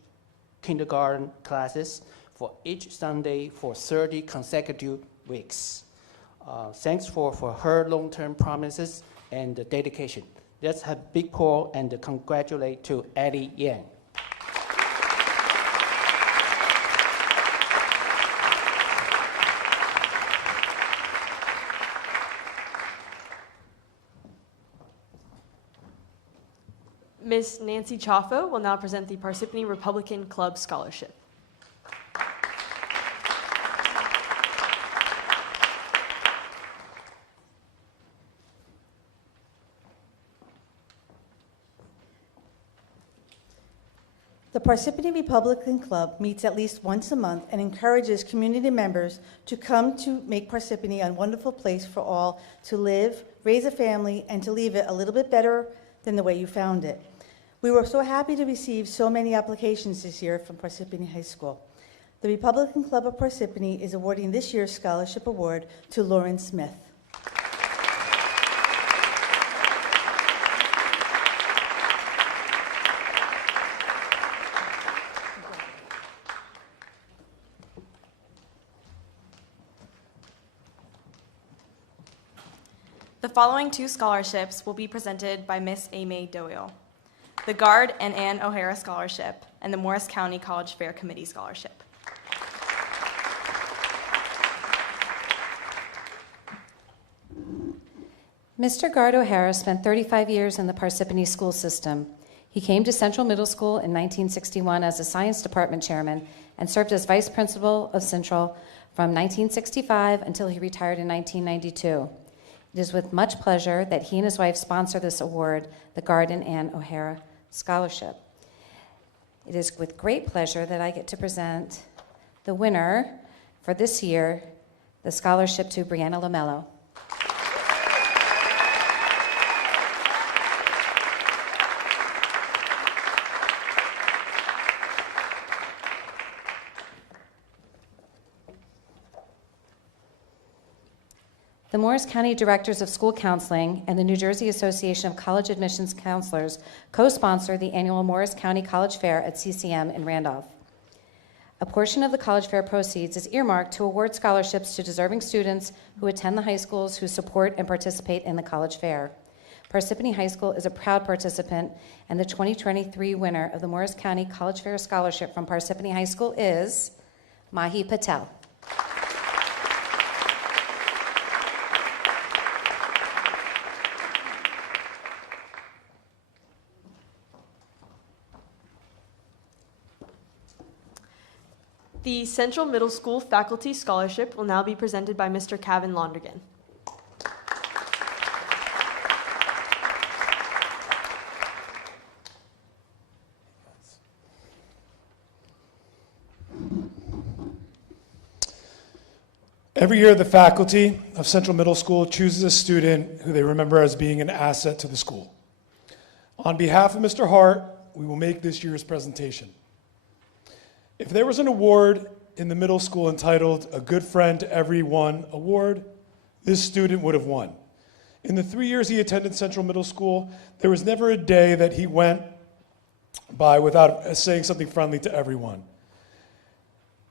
kindergarten classes for each Sunday for 30 consecutive weeks. Thanks for her long-term promises and dedication. Let's have a big call and congratulate to Eddie Yang. Miss Nancy Chaffo will now present the Parsippany Republican Club Scholarship. The Parsippany Republican Club meets at least once a month and encourages community members to come to make Parsippany a wonderful place for all to live, raise a family, and to leave it a little bit better than the way you found it. We were so happy to receive so many applications this year from Parsippany High School. The Republican Club of Parsippany is awarding this year's scholarship award to Lauren Smith. The following two scholarships will be presented by Miss Amy Doyle: the Guard and Ann O'Hara Scholarship and the Morris County College Fair Committee Scholarship. Mr. Guard O'Hara spent 35 years in the Parsippany school system. He came to Central Middle School in 1961 as a science department chairman and served as vice principal of Central from 1965 until he retired in 1992. It is with much pleasure that he and his wife sponsor this award, the Guard and Ann O'Hara Scholarship. It is with great pleasure that I get to present the winner for this year, the scholarship to Brianna Lamello. The Morris County Directors of School Counseling and the New Jersey Association of College Admissions Counselors co-sponsor the annual Morris County College Fair at CCM in Randolph. A portion of the College Fair proceeds is earmarked to award scholarships to deserving students who attend the high schools who support and participate in the College Fair. Parsippany High School is a proud participant, and the 2023 winner of the Morris County College Fair Scholarship from Parsippany High School is Mahi Patel. The Central Middle School Faculty Scholarship will now be presented by Mr. Kevin Londergan. Every year, the faculty of Central Middle School chooses a student who they remember as being an asset to the school. On behalf of Mr. Hart, we will make this year's presentation. If there was an award in the middle school entitled A Good Friend to Everyone Award, this student would have won. In the 3 years he attended Central Middle School, there was never a day that he went by without saying something friendly to everyone.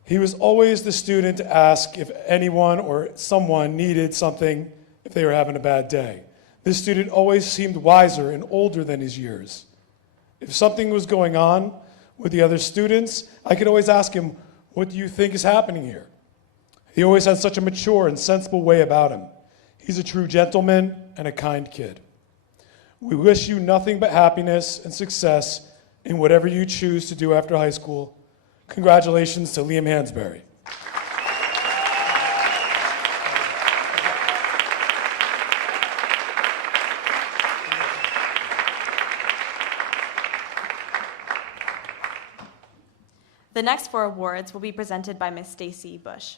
He was always the student to ask if anyone or someone needed something if they were having a bad day. This student always seemed wiser and older than his years. If something was going on with the other students, I could always ask him, "What do you think is happening here?" He always had such a mature and sensible way about him. He's a true gentleman and a kind kid. We wish you nothing but happiness and success in whatever you choose to do after high school. Congratulations to Liam Hansberry. The next 4 awards will be presented by Ms. Stacy Bush.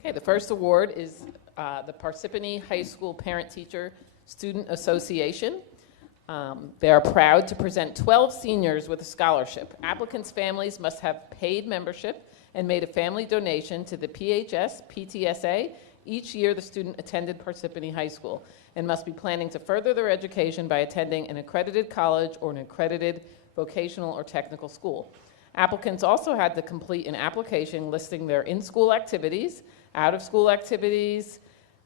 Okay, the first award is the Parsippany High School Parent-Teacher Student Association. They are proud to present 12 seniors with a scholarship. Applicants' families must have paid membership and made a family donation to the PHS PTSA each year the student attended Parsippany High School, and must be planning to further their education by attending an accredited college or an accredited vocational or technical school. Applicants also had to complete an application listing their in-school activities, out-of-school activities,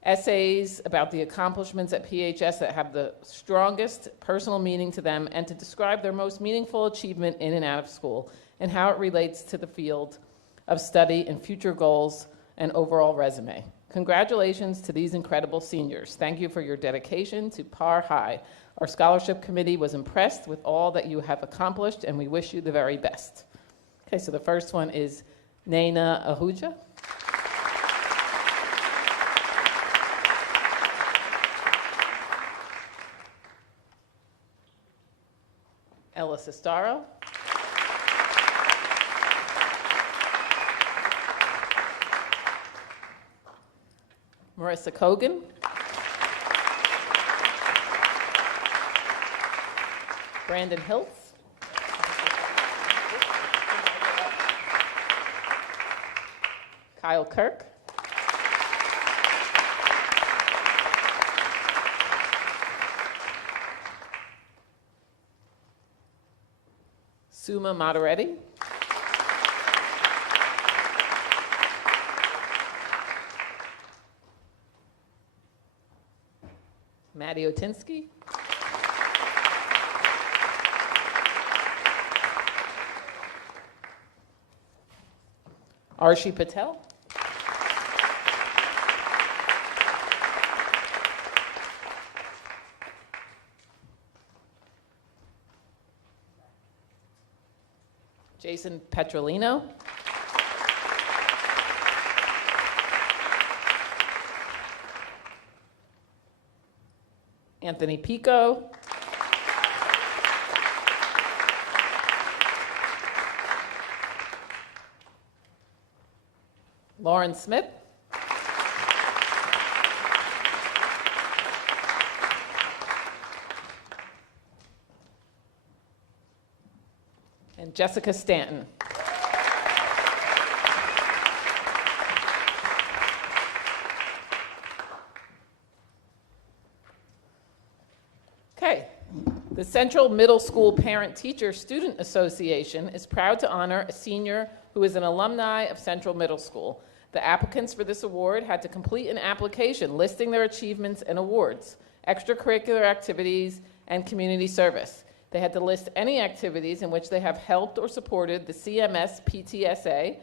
essays about the accomplishments at PHS that have the strongest personal meaning to them, and to describe their most meaningful achievement in and out of school and how it relates to the field of study and future goals and overall resume. Congratulations to these incredible seniors. Thank you for your dedication to Par High. Our scholarship committee was impressed with all that you have accomplished, and we wish you the very best. Okay, so the first one is Naina Ahuja. Ella Sestaro. Marissa Kogan. Brandon Hiltz. Kyle Kirk. Suma Moderetti. Maddie Otinsky. Arshi Patel. Jason Petrolino. Anthony Pico. Lauren Smith. And Jessica Stanton. Okay, the Central Middle School Parent-Teacher Student Association is proud to honor a senior who is an alumni of Central Middle School. The applicants for this award had to complete an application listing their achievements and awards, extracurricular activities, and community service. They had to list any activities in which they have helped or supported the CMS PTSA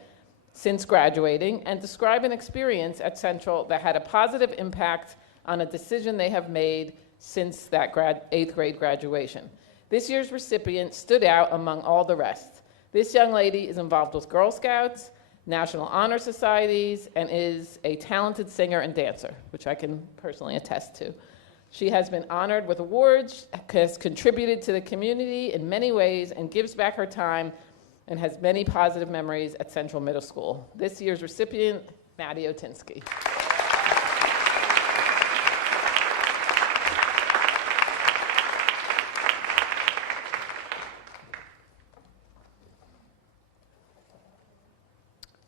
since graduating, and describe an experience at Central that had a positive impact on a decision they have made since that 8th grade graduation. This year's recipient stood out among all the rest. This young lady is involved with Girl Scouts, National Honor Societies, and is a talented singer and dancer, which I can personally attest to. She has been honored with awards, has contributed to the community in many ways, and gives back her time and has many positive memories at Central Middle School. This year's recipient, Maddie Otinsky.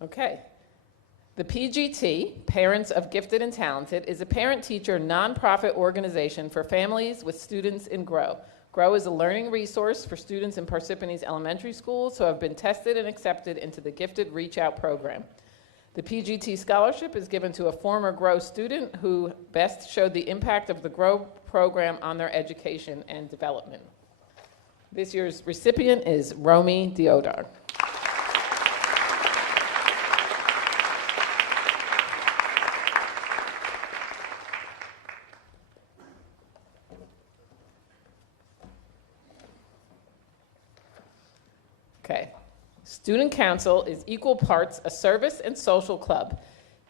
Okay. The PGT, Parents of Gifted and Talented, is a parent-teacher nonprofit organization for families with students in GROW. GROW is a learning resource for students in Parsippany's elementary schools who have been tested and accepted into the Gifted Reach Out program. The PGT scholarship is given to a former GROW student who best showed the impact of the GROW program on their education and development. This year's recipient is Romy Diodar. Student Council is equal parts a service and social club.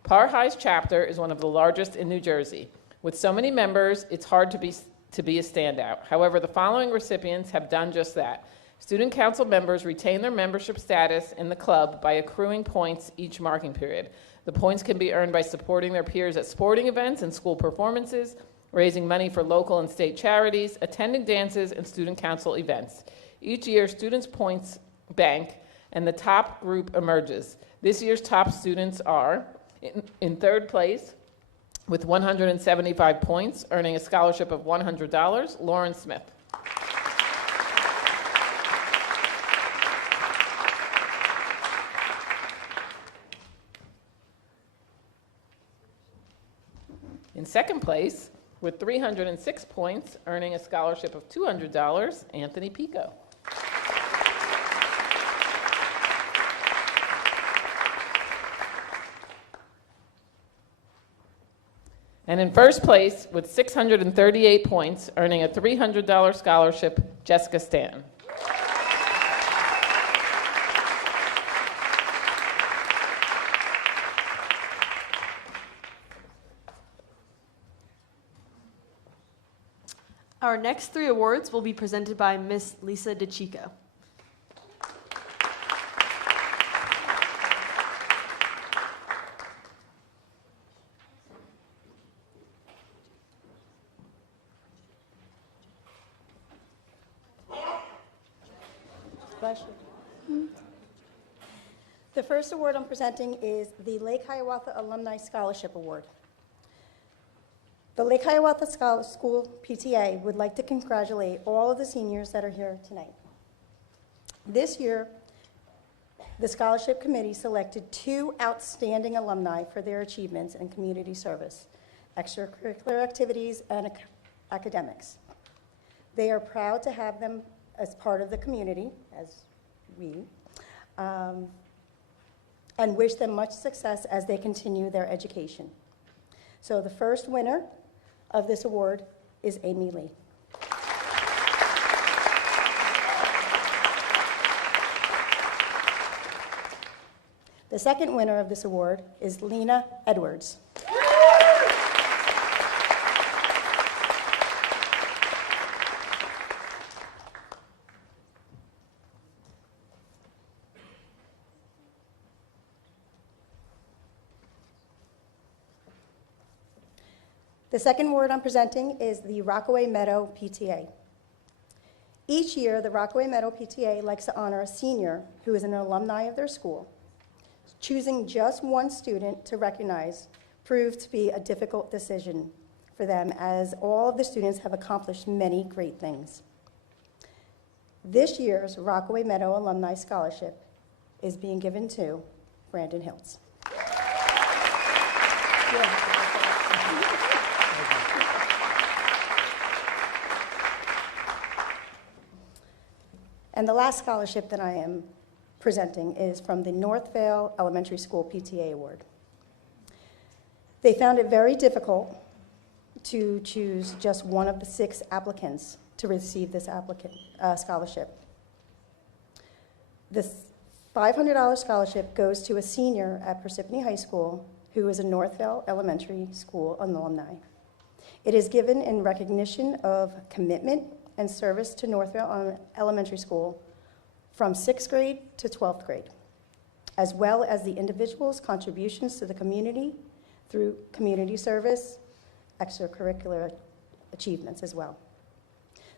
Par High's chapter is one of the largest in New Jersey. With so many members, it's hard to be a standout. However, the following recipients have done just that. Student Council members retain their membership status in the club by accruing points each marking period. The points can be earned by supporting their peers at sporting events and school performances, raising money for local and state charities, attending dances, and student council events. Each year, students' points bank, and the top group emerges. This year's top students are, in third place, with 175 points, earning a scholarship of $100, Lauren Smith. In second place, with 306 points, earning a scholarship of $200, Anthony Pico. And in first place, with 638 points, earning a $300 scholarship, Jessica Stanton. Our next 3 awards will be presented by Miss Lisa DeChico. The first award I'm presenting is the Lake Hiawatha Alumni Scholarship Award. The Lake Hiawatha School PTA would like to congratulate all of the seniors that are here tonight. This year, the scholarship committee selected 2 outstanding alumni for their achievements in community service, extracurricular activities, and academics. They are proud to have them as part of the community, as we, and wish them much success as they continue their education. So the first winner of this award is Amy Lee. The second winner of this award is Lena Edwards. The second award I'm presenting is the Rockaway Meadow PTA. Each year, the Rockaway Meadow PTA likes to honor a senior who is an alumni of their school. Choosing just one student to recognize proved to be a difficult decision for them, as all of the students have accomplished many great things. This year's Rockaway Meadow Alumni Scholarship is being given to Brandon Hiltz. And the last scholarship that I am presenting is from the Northvale Elementary School PTA Award. They found it very difficult to choose just one of the 6 applicants to receive this scholarship. This $500 scholarship goes to a senior at Parsippany High School who is a Northvale Elementary School alumni. It is given in recognition of commitment and service to Northvale Elementary School from 6th grade to 12th grade, as well as the individual's contributions to the community through community service, extracurricular achievements as well.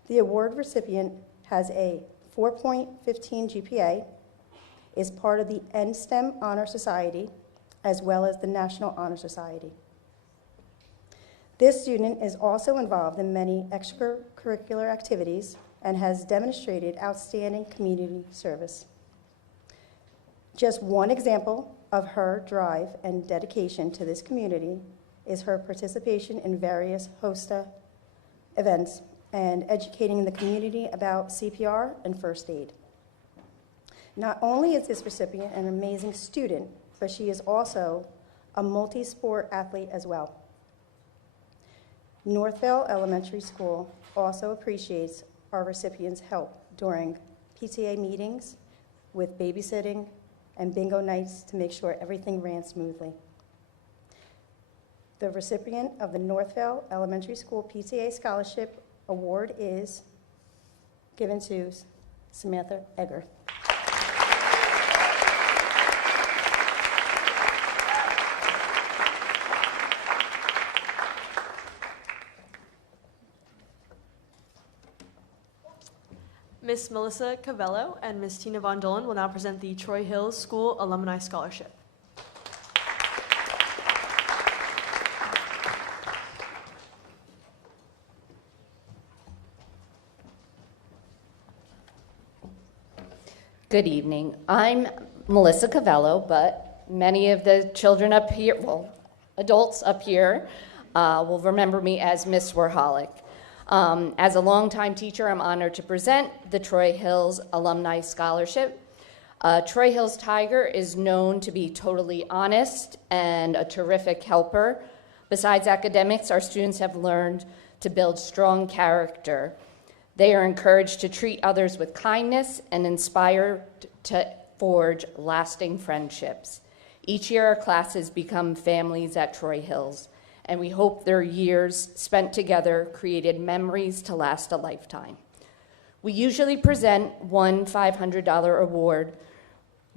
The award recipient has a 4.15 GPA, is part of the NSTEM Honor Society, as well as the National Honor Society. This student is also involved in many extracurricular activities and has demonstrated outstanding community service. Just one example of her drive and dedication to this community is her participation in various HOSTA events and educating the community about CPR and first aid. Not only is this recipient an amazing student, but she is also a multi-sport athlete as well. Northvale Elementary School also appreciates our recipients' help during PTA meetings with babysitting and bingo nights to make sure everything ran smoothly. The recipient of the Northville Elementary School PTA Scholarship Award is given to Samantha Egger. Miss Melissa Cavello and Miss Tina Von Dolan will now present the Troy Hills School Alumni Scholarship. Good evening. I'm Melissa Cavello, but many of the children up here, well, adults up here, will remember me as Miss Warholic. As a longtime teacher, I'm honored to present the Troy Hills Alumni Scholarship. Troy Hills Tiger is known to be totally honest and a terrific helper. Besides academics, our students have learned to build strong character. They are encouraged to treat others with kindness and inspired to forge lasting friendships. Each year, our classes become families at Troy Hills, and we hope their years spent together created memories to last a lifetime. We usually present one $500 award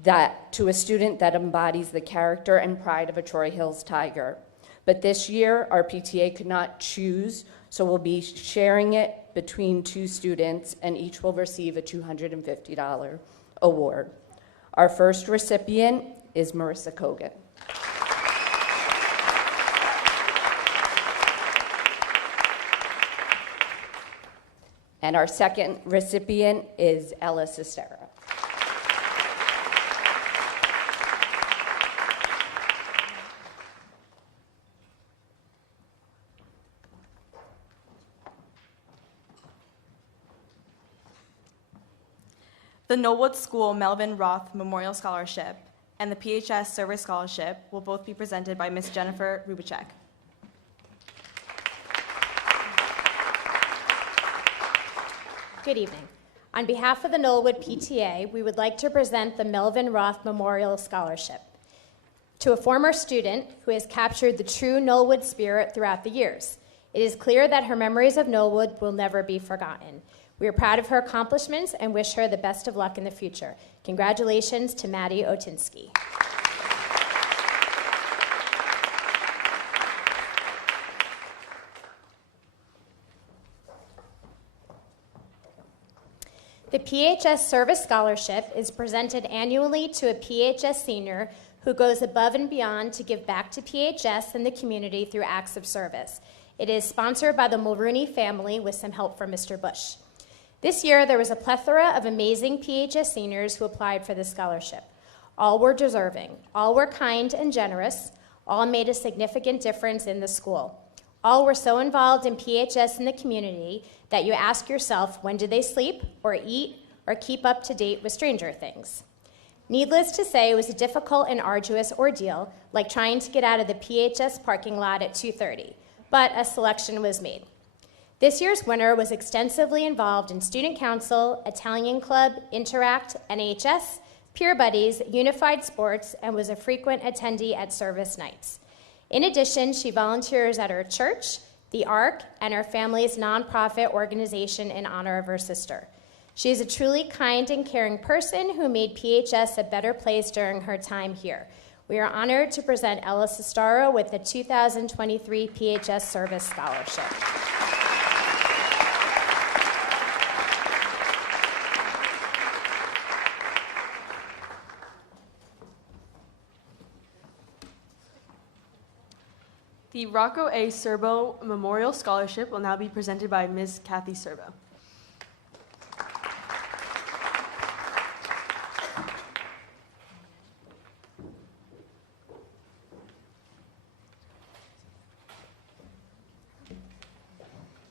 to a student that embodies the character and pride of a Troy Hills Tiger. But this year, our PTA could not choose, so we'll be sharing it between two students, and each will receive a $250 award. Our first recipient is Marissa Kogan. And our second recipient is Ella Sestera. The Knollwood School Melvin Roth Memorial Scholarship and the PHS Service Scholarship will both be presented by Ms. Jennifer Rubicek. Good evening. On behalf of the Knollwood PTA, we would like to present the Melvin Roth Memorial Scholarship to a former student who has captured the true Knollwood spirit throughout the years. It is clear that her memories of Knollwood will never be forgotten. We are proud of her accomplishments and wish her the best of luck in the future. Congratulations to Maddie Otinsky. The PHS Service Scholarship is presented annually to a PHS senior who goes above and beyond to give back to PHS and the community through acts of service. It is sponsored by the Mulrooney family with some help from Mr. Bush. This year, there was a plethora of amazing PHS seniors who applied for this scholarship. All were deserving. All were kind and generous. All made a significant difference in the school. All were so involved in PHS and the community that you ask yourself, when did they sleep or eat or keep up to date with Stranger Things? Needless to say, it was a difficult and arduous ordeal, like trying to get out of the PHS parking lot at 2:30, but a selection was made. This year's winner was extensively involved in Student Council, Italian Club, Interact, NHS, Peer Buddies, Unified Sports, and was a frequent attendee at service nights. In addition, she volunteers at her church, the ARC, and her family's nonprofit organization in honor of her sister. She is a truly kind and caring person who made PHS a better place during her time here. We are honored to present Ella Sestaro with the 2023 PHS Service Scholarship. The Rocco A. Serbo Memorial Scholarship will now be presented by Ms. Kathy Serbo.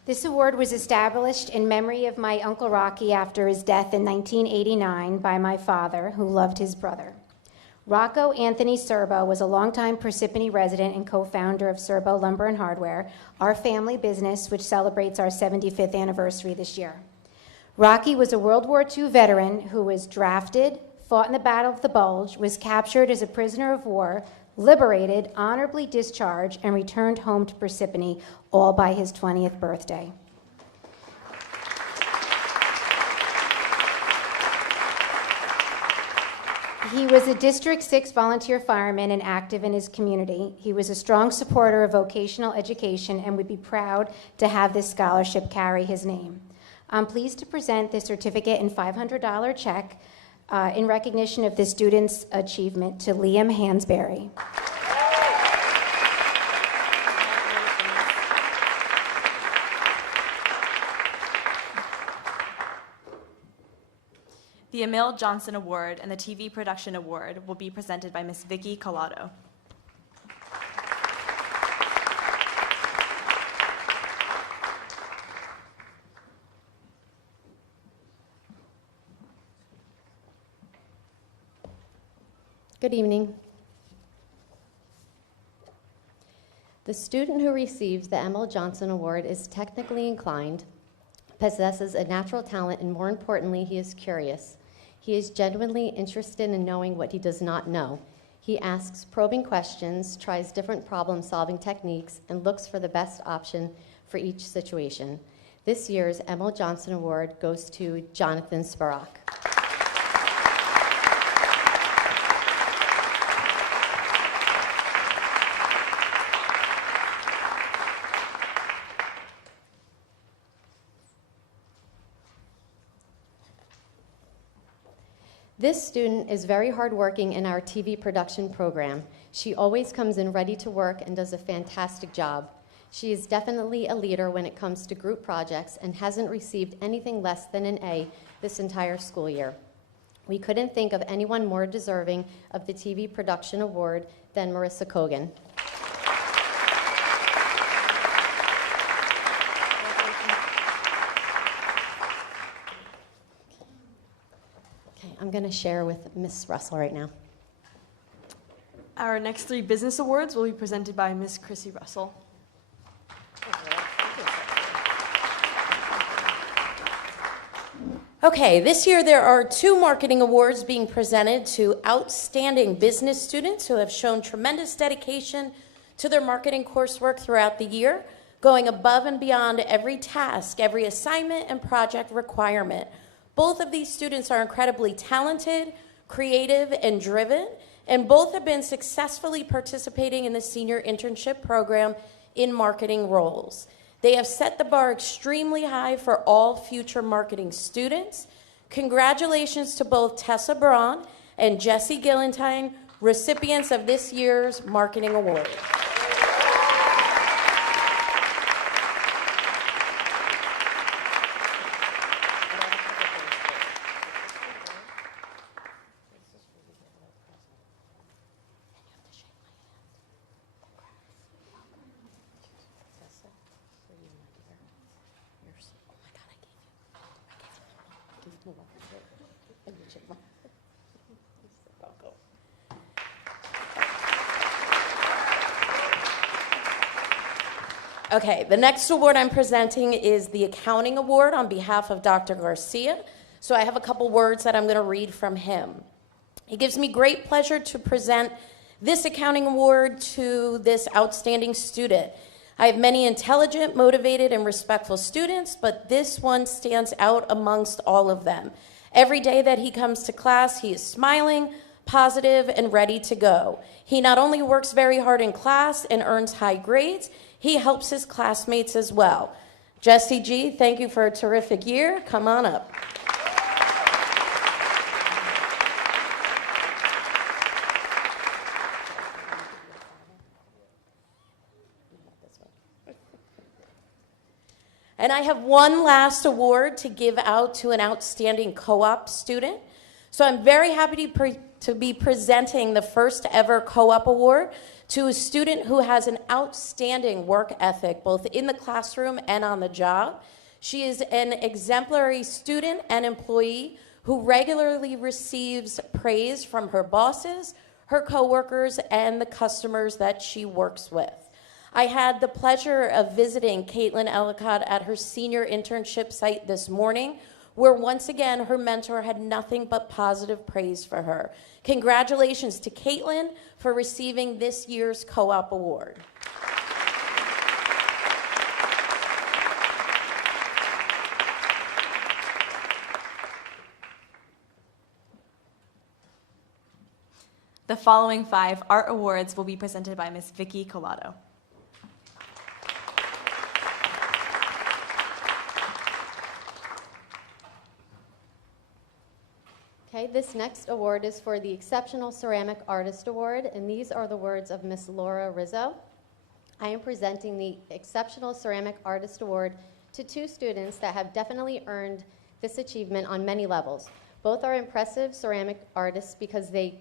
This award was established in memory of my Uncle Rocky after his death in 1989 by my father, who loved his brother. Rocco Anthony Serbo was a longtime Parsippany resident and co-founder of Serbo Lumber and Hardware, our family business, which celebrates our 75th anniversary this year. Rocky was a World War II veteran who was drafted, fought in the Battle of the Bulge, was captured as a prisoner of war, liberated, honorably discharged, and returned home to Parsippany, all by his 20th birthday. He was a District 6 volunteer fireman and active in his community. He was a strong supporter of vocational education and would be proud to have this scholarship carry his name. I'm pleased to present this certificate and $500 check in recognition of the student's achievement to Liam Hansberry. The Emil Johnson Award and the TV Production Award will be presented by Ms. Vicky Collado. Good evening. The student who receives the Emil Johnson Award is technically inclined, possesses a natural talent, and more importantly, he is curious. He is genuinely interested in knowing what he does not know. He asks probing questions, tries different problem-solving techniques, and looks for the best option for each situation. This year's Emil Johnson Award goes to Jonathan Sparak. This student is very hardworking in our TV production program. She always comes in ready to work and does a fantastic job. She is definitely a leader when it comes to group projects and hasn't received anything less than an A this entire school year. We couldn't think of anyone more deserving of the TV Production Award than Marissa Kogan. I'm going to share with Ms. Russell right now. Our next 3 business awards will be presented by Ms. Chrissy Russell. Okay, this year there are 2 marketing awards being presented to outstanding business students who have shown tremendous dedication to their marketing coursework throughout the year, going above and beyond every task, every assignment, and project requirement. Both of these students are incredibly talented, creative, and driven, and both have been successfully participating in the senior internship program in marketing roles. They have set the bar extremely high for all future marketing students. Congratulations to both Tessa Braun and Jessie Gillentine, recipients of this year's Marketing Award. Okay, the next award I'm presenting is the Accounting Award on behalf of Dr. Garcia. So I have a couple words that I'm going to read from him. It gives me great pleasure to present this Accounting Award to this outstanding student. I have many intelligent, motivated, and respectful students, but this one stands out amongst all of them. Every day that he comes to class, he is smiling, positive, and ready to go. He not only works very hard in class and earns high grades, he helps his classmates as well. Jesse G., thank you for a terrific year. Come on up. And I have one last award to give out to an outstanding co-op student. So I'm very happy to be presenting the first ever co-op award to a student who has an outstanding work ethic, both in the classroom and on the job. She is an exemplary student and employee who regularly receives praise from her bosses, her coworkers, and the customers that she works with. I had the pleasure of visiting Caitlin Ellicott at her senior internship site this morning, where once again her mentor had nothing but positive praise for her. Congratulations to Caitlin for receiving this year's Co-op Award. The following 5 art awards will be presented by Ms. Vicky Collado. Okay, this next award is for the Exceptional Ceramic Artist Award, and these are the words of Miss Laura Rizzo. I am presenting the Exceptional Ceramic Artist Award to 2 students that have definitely earned this achievement on many levels. Both are impressive ceramic artists because they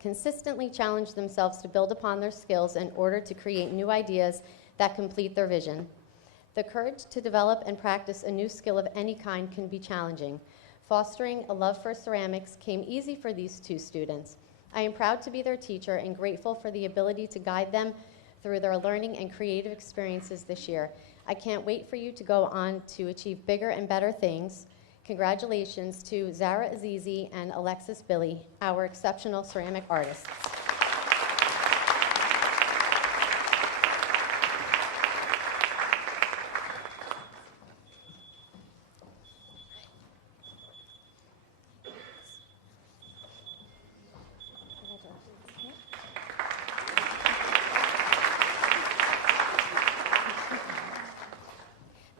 consistently challenge themselves to build upon their skills in order to create new ideas that complete their vision. The courage to develop and practice a new skill of any kind can be challenging. Fostering a love for ceramics came easy for these 2 students. I am proud to be their teacher and grateful for the ability to guide them through their learning and creative experiences this year. I can't wait for you to go on to achieve bigger and better things. Congratulations to Zara Azizi and Alexis Billy, our exceptional ceramic artists.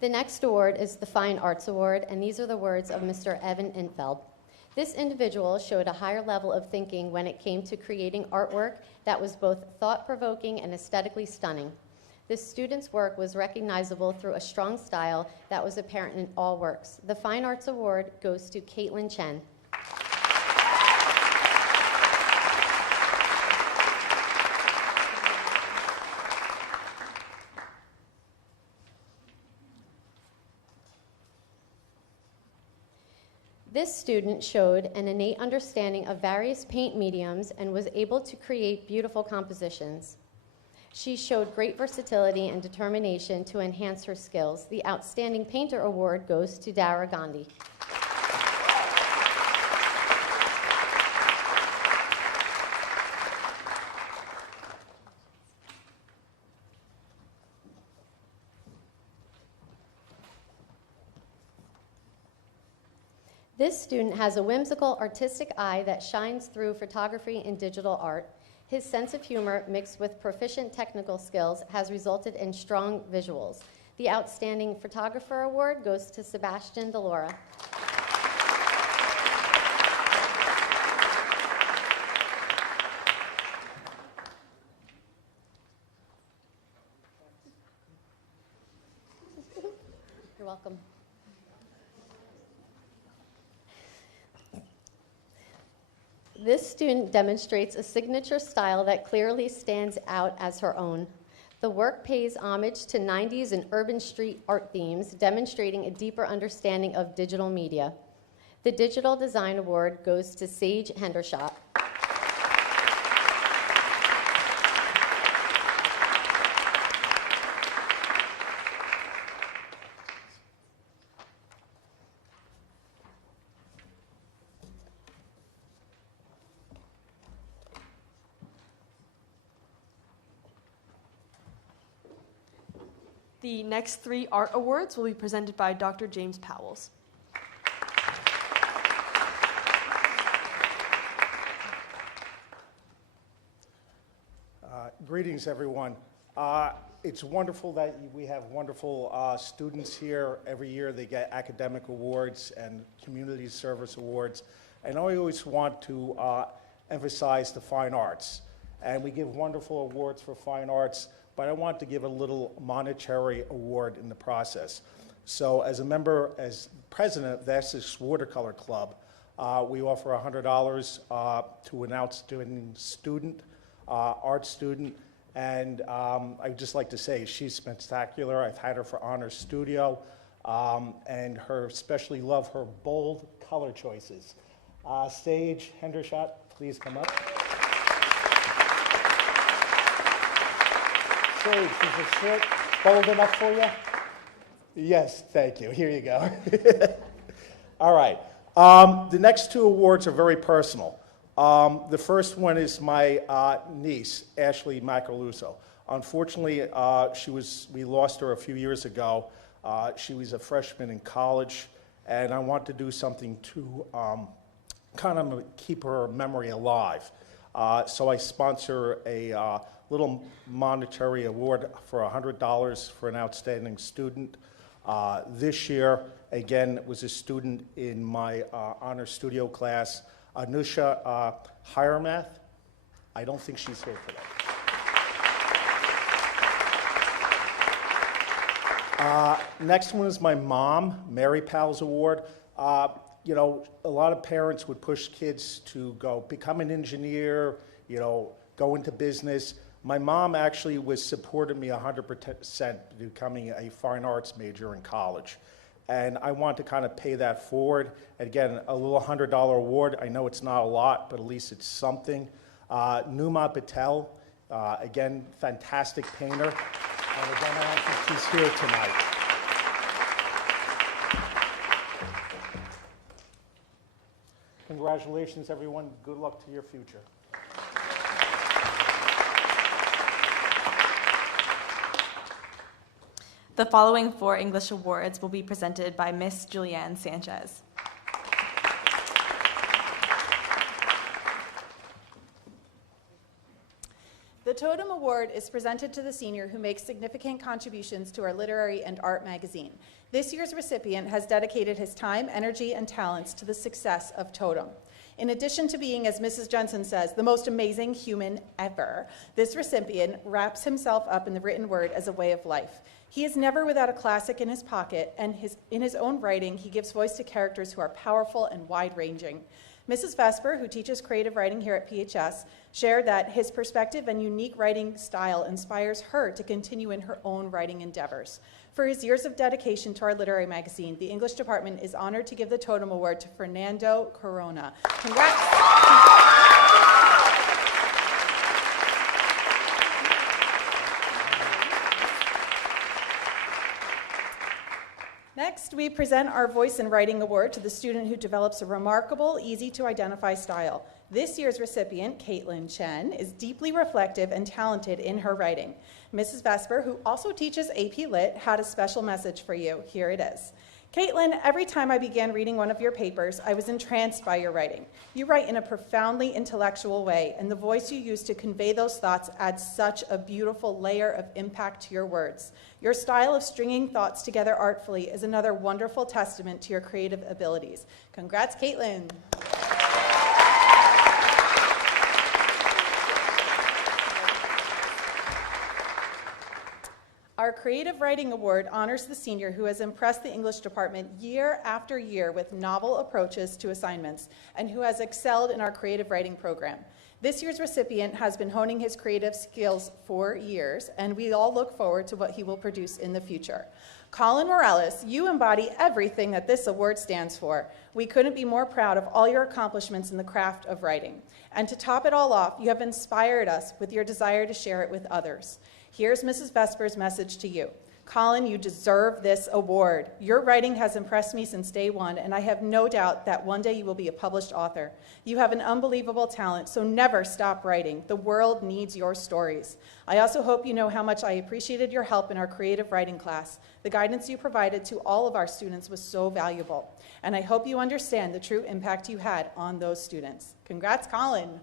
The next award is the Fine Arts Award, and these are the words of Mr. Evan Infeld. This individual showed a higher level of thinking when it came to creating artwork that was both thought-provoking and aesthetically stunning. This student's work was recognizable through a strong style that was apparent in all works. The Fine Arts Award goes to Caitlin Chen. This student showed an innate understanding of various paint mediums and was able to create beautiful compositions. She showed great versatility and determination to enhance her skills. The Outstanding Painter Award goes to Dara Gandhi. This student has a whimsical, artistic eye that shines through photography and digital art. His sense of humor, mixed with proficient technical skills, has resulted in strong visuals. The Outstanding Photographer Award goes to Sebastian Delora. You're welcome. This student demonstrates a signature style that clearly stands out as her own. The work pays homage to 90s and urban street art themes, demonstrating a deeper understanding of digital media. The Digital Design Award goes to Sage Hendershot. The next 3 art awards will be presented by Dr. James Powells. Greetings, everyone. It's wonderful that we have wonderful students here. Every year they get academic awards and community service awards. And I always want to emphasize the fine arts. And we give wonderful awards for fine arts, but I want to give a little monetary award in the process. So as a member, as president of the Essex Watercolor Club, we offer $100 to an outstanding student, art student, and I'd just like to say she's spectacular. I've had her for Honor Studio, and especially love her bold color choices. Sage Hendershot, please come up. Sage, is the shirt bold enough for you? Yes, thank you. Here you go. All right. The next two awards are very personal. The first one is my niece, Ashley Macaluso. Unfortunately, we lost her a few years ago. She was a freshman in college, and I want to do something to kind of keep her memory alive. So I sponsor a little monetary award for $100 for an outstanding student. This year, again, was a student in my honor studio class, Anusha Hiremath. I don't think she's here today. Next one is my mom, Mary Powell's Award. You know, a lot of parents would push kids to go become an engineer, you know, go into business. My mom actually supported me 100% becoming a fine arts major in college. And I want to kind of pay that forward. Again, a little $100 award. I know it's not a lot, but at least it's something. Numa Patel, again, fantastic painter. And again, I don't think she's here tonight. Congratulations, everyone. Good luck to your future. The following 4 English awards will be presented by Miss Julianne Sanchez. The Totem Award is presented to the senior who makes significant contributions to our literary and art magazine. This year's recipient has dedicated his time, energy, and talents to the success of Totem. In addition to being, as Mrs. Jensen says, the most amazing human ever, this recipient wraps himself up in the written word as a way of life. He is never without a classic in his pocket, and in his own writing, he gives voice to characters who are powerful and wide-ranging. Mrs. Vesper, who teaches creative writing here at PHS, shared that his perspective and unique writing style inspires her to continue in her own writing endeavors. For his years of dedication to our literary magazine, the English department is honored to give the Totem Award to Fernando Corona. Congrats. Next, we present our Voice in Writing Award to the student who develops a remarkable, easy-to-identify style. This year's recipient, Caitlin Chen, is deeply reflective and talented in her writing. Mrs. Vesper, who also teaches AP Lit, had a special message for you. Here it is. Caitlin, every time I began reading one of your papers, I was entranced by your writing. You write in a profoundly intellectual way, and the voice you use to convey those thoughts adds such a beautiful layer of impact to your words. Your style of stringing thoughts together artfully is another wonderful testament to your creative abilities. Congrats, Caitlin. Our Creative Writing Award honors the senior who has impressed the English department year after year with novel approaches to assignments and who has excelled in our creative writing program. This year's recipient has been honing his creative skills for years, and we all look forward to what he will produce in the future. Colin Morales, you embody everything that this award stands for. We couldn't be more proud of all your accomplishments in the craft of writing. And to top it all off, you have inspired us with your desire to share it with others. Here's Mrs. Vesper's message to you. Colin, you deserve this award. Your writing has impressed me since day one, and I have no doubt that one day you will be a published author. You have an unbelievable talent, so never stop writing. The world needs your stories. I also hope you know how much I appreciated your help in our creative writing class. The guidance you provided to all of our students was so valuable, and I hope you understand the true impact you had on those students. Congrats, Colin.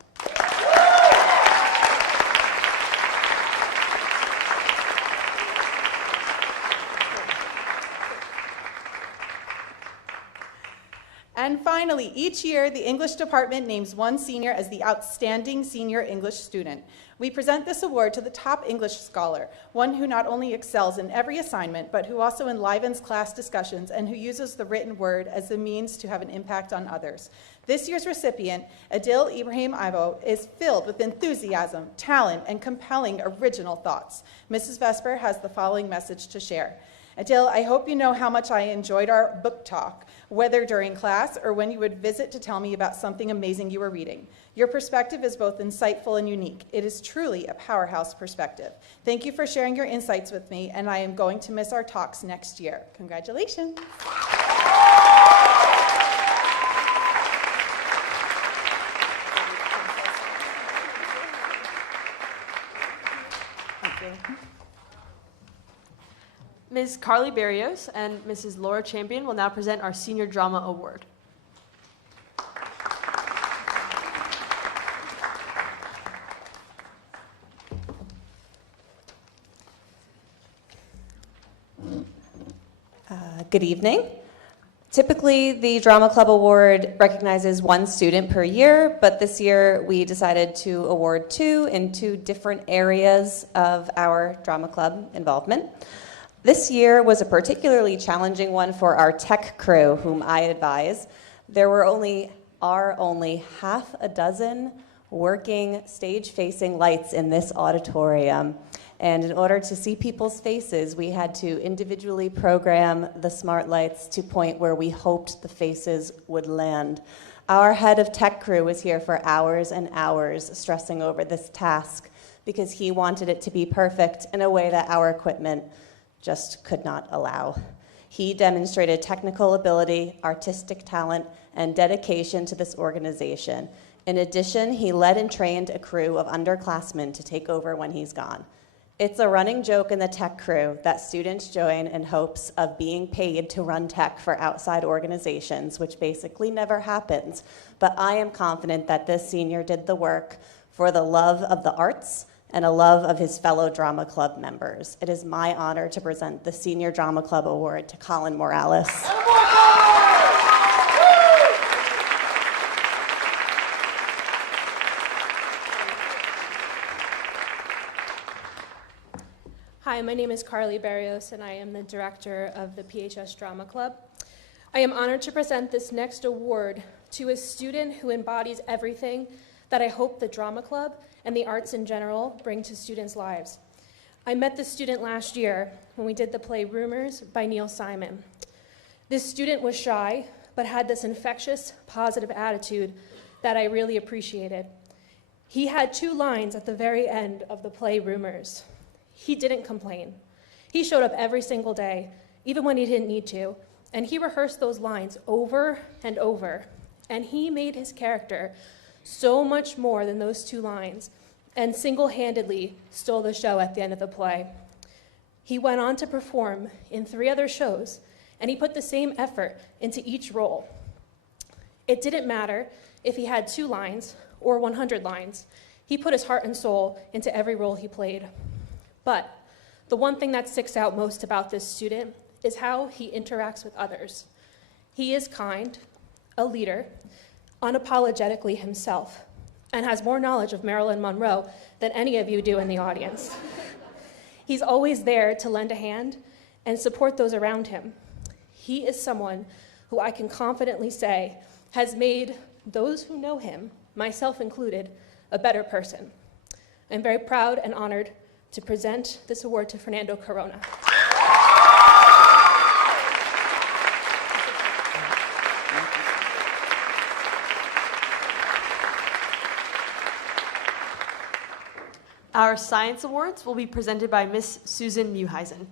And finally, each year, the English department names one senior as the outstanding senior English student. We present this award to the top English scholar, one who not only excels in every assignment, but who also enlivens class discussions and who uses the written word as a means to have an impact on others. This year's recipient, Adil Ibrahim Ivo, is filled with enthusiasm, talent, and compelling original thoughts. Mrs. Vesper has the following message to share. Adil, I hope you know how much I enjoyed our book talk, whether during class or when you would visit to tell me about something amazing you were reading. Your perspective is both insightful and unique. It is truly a powerhouse perspective. Thank you for sharing your insights with me, and I am going to miss our talks next year. Congratulations. you. Ms. Carly Barrios and Mrs. Laura Champion will now present our Senior Drama Award. Good evening. Typically, the Drama Club Award recognizes one student per year, but this year we decided to award two in two different areas of our drama club involvement. This year was a particularly challenging one for our tech crew, whom I advise. There were only half a dozen working stage-facing lights in this auditorium. And in order to see people's faces, we had to individually program the smart lights to point where we hoped the faces would land. Our head of tech crew was here for hours and hours stressing over this task because he wanted it to be perfect in a way that our equipment just could not allow. He demonstrated technical ability, artistic talent, and dedication to this organization. In addition, he led and trained a crew of underclassmen to take over when he's gone. It's a running joke in the tech crew that students join in hopes of being paid to run tech for outside organizations, which basically never happens. But I am confident that this senior did the work for the love of the arts and a love of his fellow drama club members. It is my honor to present the Senior Drama Club Award to Colin Morales. Hi, my name is Carly Barrios, and I am the director of the PHS Drama Club. I am honored to present this next award to a student who embodies everything that I hope the drama club and the arts in general bring to students' lives. I met this student last year when we did the play Rumors by Neil Simon. This student was shy, but had this infectious, positive attitude that I really appreciated. He had 2 lines at the very end of the play Rumors. He didn't complain. He showed up every single day, even when he didn't need to, and he rehearsed those lines over and over. And he made his character so much more than those 2 lines, and single-handedly stole the show at the end of the play. He went on to perform in 3 other shows, and he put the same effort into each role. It didn't matter if he had 2 lines or 100 lines. He put his heart and soul into every role he played. But the one thing that sticks out most about this student is how he interacts with others. He is kind, a leader, unapologetically himself, and has more knowledge of Marilyn Monroe than any of you do in the audience. He's always there to lend a hand and support those around him. He is someone who I can confidently say has made those who know him, myself included, a better person. I'm very proud and honored to present this award to Fernando Corona. Our Science Awards will be presented by Miss Susan Muheisen.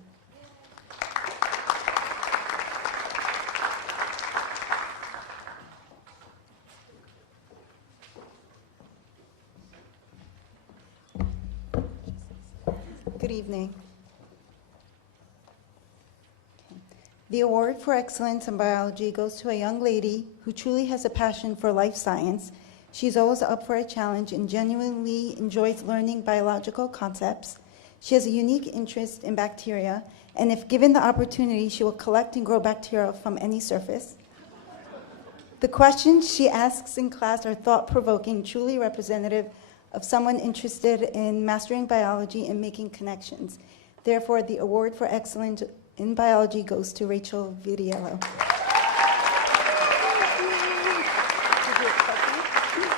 Good evening. The award for excellence in biology goes to a young lady who truly has a passion for life science. She's always up for a challenge and genuinely enjoys learning biological concepts. She has a unique interest in bacteria, and if given the opportunity, she will collect and grow bacteria from any surface. The questions she asks in class are thought-provoking, truly representative of someone interested in mastering biology and making connections. Therefore, the award for excellence in biology goes to Rachel Vidiello.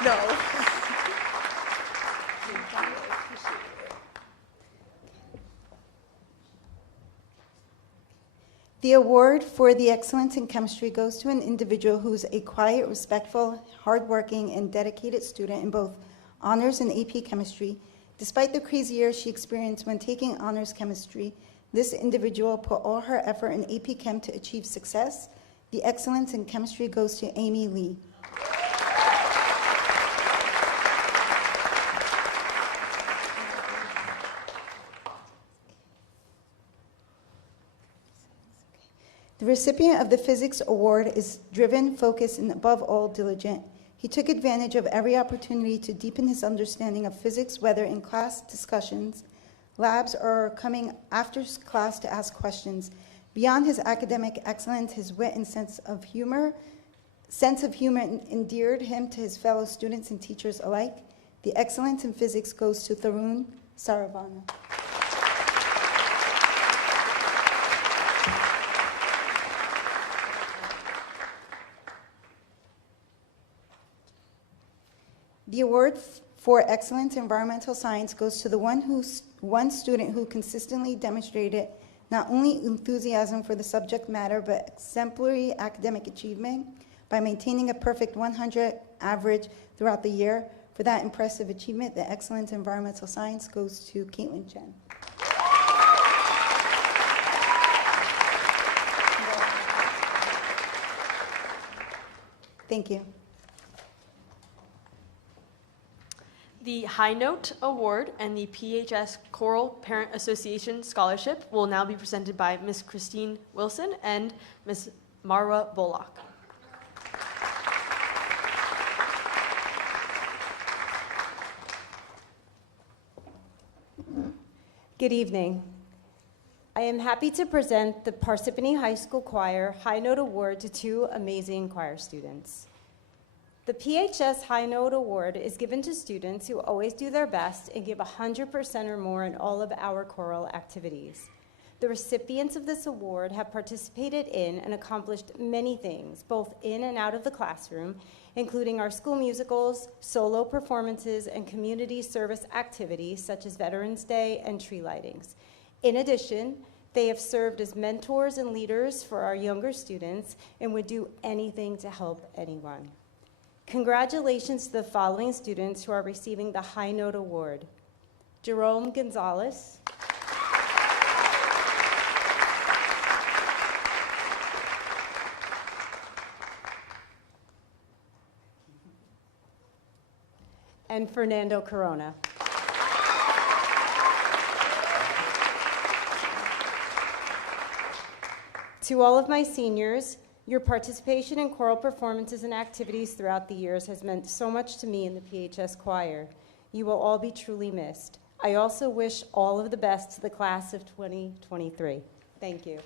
No. The award for the excellence in chemistry goes to an individual who's a quiet, respectful, hardworking, and dedicated student in both honors and AP chemistry. Despite the crazy years she experienced when taking honors chemistry, this individual put all her effort in AP Chem to achieve success. The excellence in chemistry goes to Amy Lee. The recipient of the Physics Award is driven, focused, and above all, diligent. He took advantage of every opportunity to deepen his understanding of physics, whether in class discussions, labs, or coming after class to ask questions. Beyond his academic excellence, his wit and sense of humor endeared him to his fellow students and teachers alike. The excellence in physics goes to Tharun Saravana. The award for excellence in environmental science goes to the one student who consistently demonstrated not only enthusiasm for the subject matter, but exemplary academic achievement by maintaining a perfect 100 average throughout the year. For that impressive achievement, the excellence in environmental science goes to Caitlin Chen. Thank you. The High Note Award and the PHS Choral Parent Association Scholarship will now be presented by Ms. Christine Wilson and Ms. Marwa Bullock. Good evening. I am happy to present the Parsippany High School Choir High Note Award to two amazing choir students. The PHS High Note Award is given to students who always do their best and give 100% or more in all of our choral activities. The recipients of this award have participated in and accomplished many things, both in and out of the classroom, including our school musicals, solo performances, and community service activities such as Veterans Day and tree lightings. In addition, they have served as mentors and leaders for our younger students and would do anything to help anyone. Congratulations to the following students who are receiving the High Note Award: Jerome Gonzalez, and Fernando Corona. To all of my seniors, your participation in choral performances and activities throughout the years has meant so much to me in the PHS Choir. You will all be truly missed. I also wish all of the best to the class of 2023. Thank you.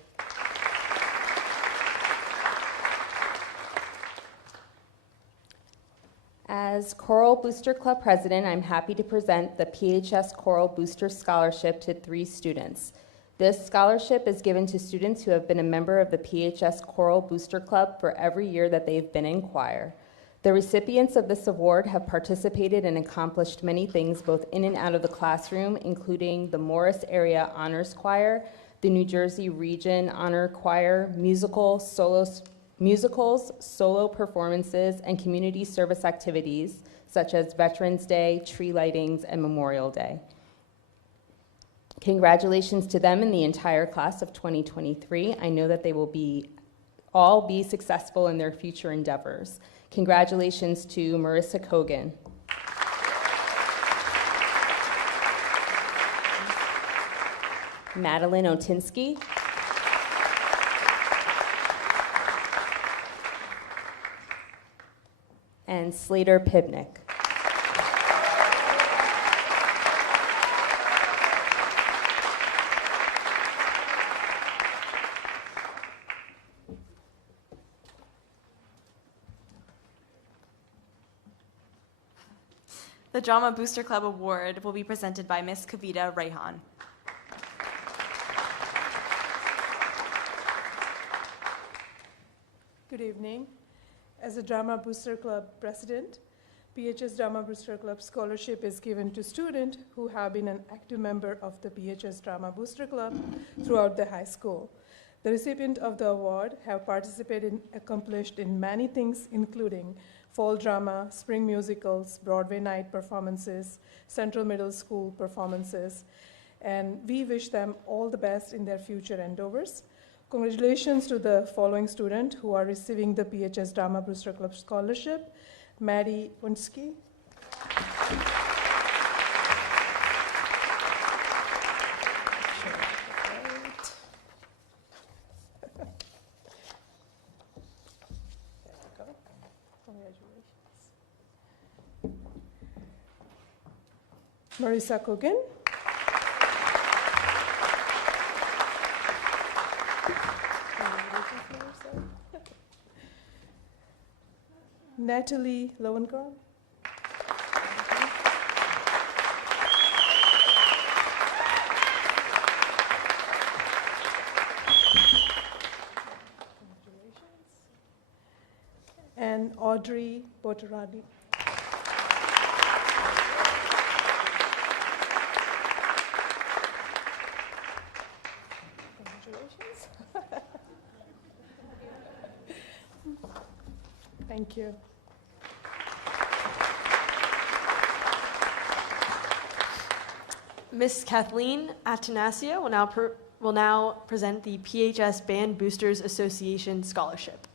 As Choral Booster Club President, I'm happy to present the PHS Choral Booster Scholarship to 3 students. This scholarship is given to students who have been a member of the PHS Choral Booster Club for every year that they've been in choir. The recipients of this award have participated and accomplished many things both in and out of the classroom, including the Morris Area Honors Choir, the New Jersey Region Honor Choir, musicals, solo performances, and community service activities such as Veterans Day, tree lightings, and Memorial Day. Congratulations to them and the entire class of 2023. I know that they will all be successful in their future endeavors. Congratulations to Marissa Kogan, Madeline Otinsky, and Slater Pibnick. The Drama Booster Club Award will be presented by Ms. Kavita Rayhan. Good evening. As a Drama Booster Club president, PHS Drama Booster Club scholarship is given to students who have been an active member of the PHS Drama Booster Club throughout the high school. The recipient of the award have participated and accomplished in many things, including fall drama, spring musicals, Broadway night performances, Central Middle School performances, and we wish them all the best in their future endeavors. Congratulations to the following student who are receiving the PHS Drama Booster Club scholarship: Maddie Punsky, Marissa Cogan. Natalie Lowenkron. And Audrey Botaradi. Congratulations. Thank you. Miss Kathleen Atanasio will now present the PHS Band Boosters Association Scholarship.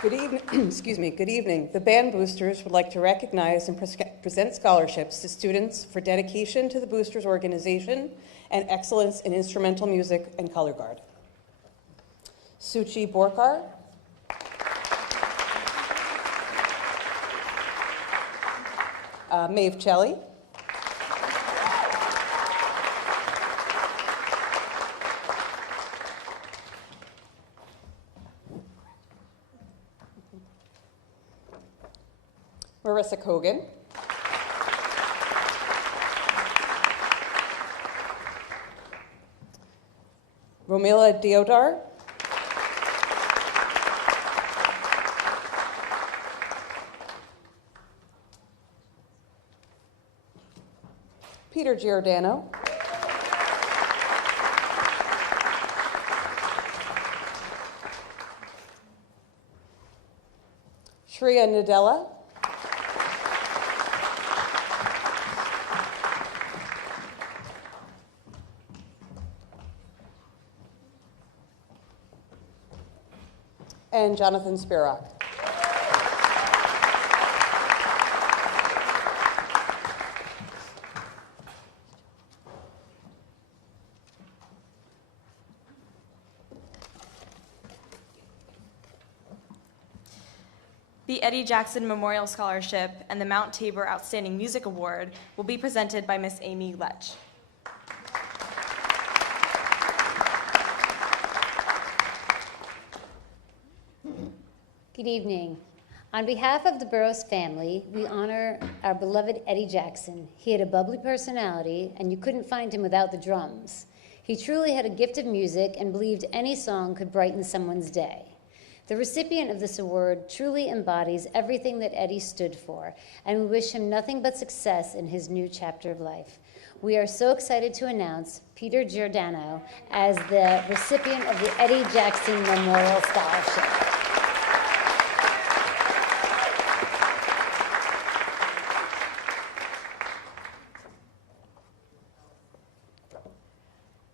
Good evening. Excuse me. Good evening. The Band Boosters would like to recognize and present scholarships to students for dedication to the Boosters organization and excellence in instrumental music and color guard. Suchi Borkar, Maeve Chelly, Marissa Cogan, Romila Deodar, Peter Giordano, Shreya Nadella, and Jonathan Spirock. The Eddie Jackson Memorial Scholarship and the Mount Tabor Outstanding Music Award will be presented by Miss Amy Lech. Good evening. On behalf of the Burroughs family, we honor our beloved Eddie Jackson. He had a bubbly personality, and you couldn't find him without the drums. He truly had a gift of music and believed any song could brighten someone's day. The recipient of this award truly embodies everything that Eddie stood for, and we wish him nothing but success in his new chapter of life. We are so excited to announce Peter Giordano as the recipient of the Eddie Jackson Memorial Scholarship.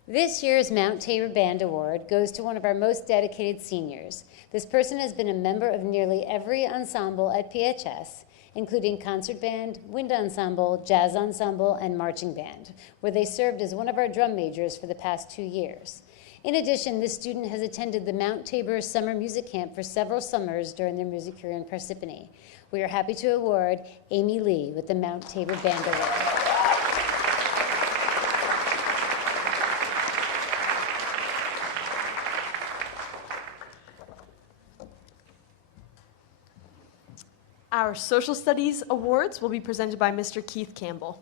This year's Mount Tabor Band Award goes to one of our most dedicated seniors. This person has been a member of nearly every ensemble at PHS, including concert band, wind ensemble, jazz ensemble, and marching band, where they served as one of our drum majors for the past 2 years. In addition, this student has attended the Mount Tabor Summer Music Camp for several summers during their music career in Parsippany. We are happy to award Amy Lee with the Mount Tabor Band Award. Our Social Studies Awards will be presented by Mr. Keith Campbell.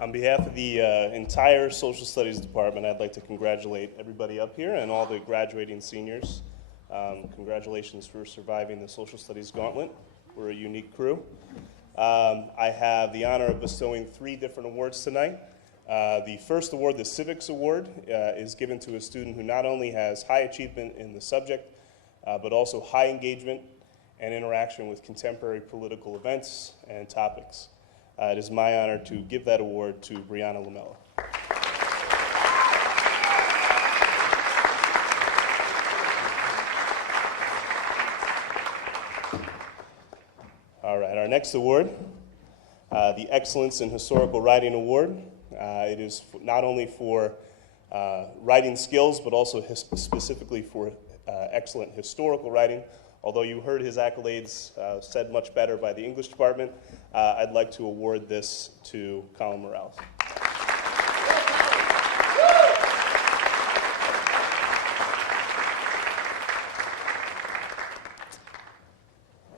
On behalf of the entire Social Studies Department, I'd like to congratulate everybody up here and all the graduating seniors. Congratulations for surviving the Social Studies Gauntlet. We're a unique crew. I have the honor of bestowing 3 different awards tonight. The first award, the Civics Award, is given to a student who not only has high achievement in the subject, but also high engagement and interaction with contemporary political events and topics. It is my honor to give that award to Brianna Lamella. All right, our next award, the Excellence in Historical Writing Award. It is not only for writing skills, but also specifically for excellent historical writing. Although you heard his accolades said much better by the English department, I'd like to award this to Colin Morales.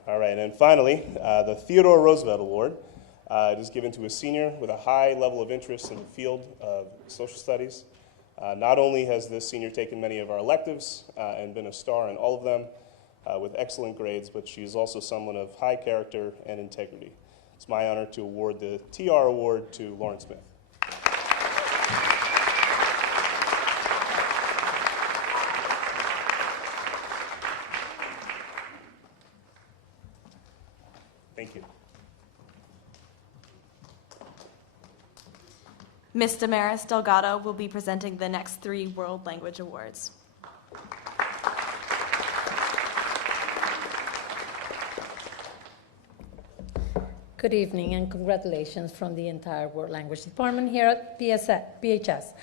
All right, and finally, the Theodore Roosevelt Award. It is given to a senior with a high level of interest in the field of social studies. Not only has this senior taken many of our electives and been a star in all of them with excellent grades, but she is also someone of high character and integrity. It's my honor to award the TR Award to Lauren Smith. Thank you. Ms. Damaris Delgado will be presenting the next 3 World Language Awards. Good evening and congratulations from the entire World Language Department here at PHS.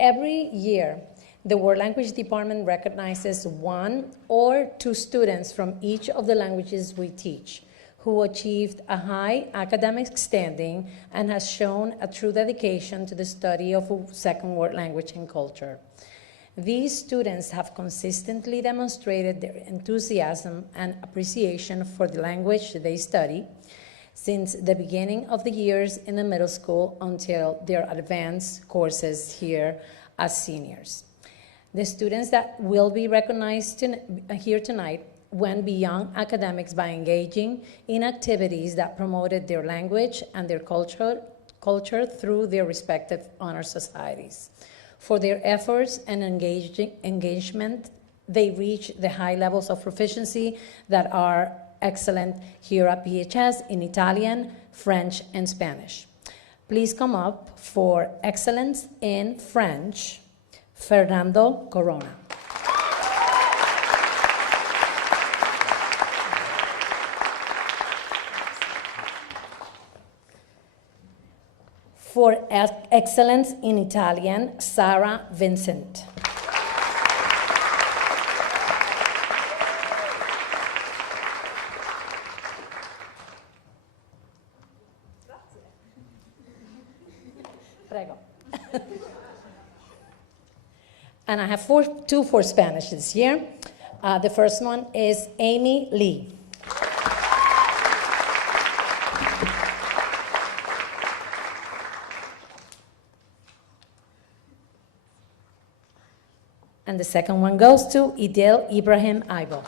Every year, the World Language Department recognizes 1 or 2 students from each of the languages we teach who achieved a high academic standing and has shown a true dedication to the study of a second world language and culture. These students have consistently demonstrated their enthusiasm and appreciation for the language they study since the beginning of the years in the middle school until their advanced courses here as seniors. The students that will be recognized here tonight went beyond academics by engaging in activities that promoted their language and their culture through their respective honor societies. For their efforts and engagement, they reached the high levels of proficiency that are excellent here at PHS in Italian, French, and Spanish. Please come up for excellence in French, Fernando Corona. For excellence in Italian, Sara Vincent. Prego. And I have 2 for Spanish this year. The first one is Amy Lee. And the second one goes to Idil Ibrahim Aibo.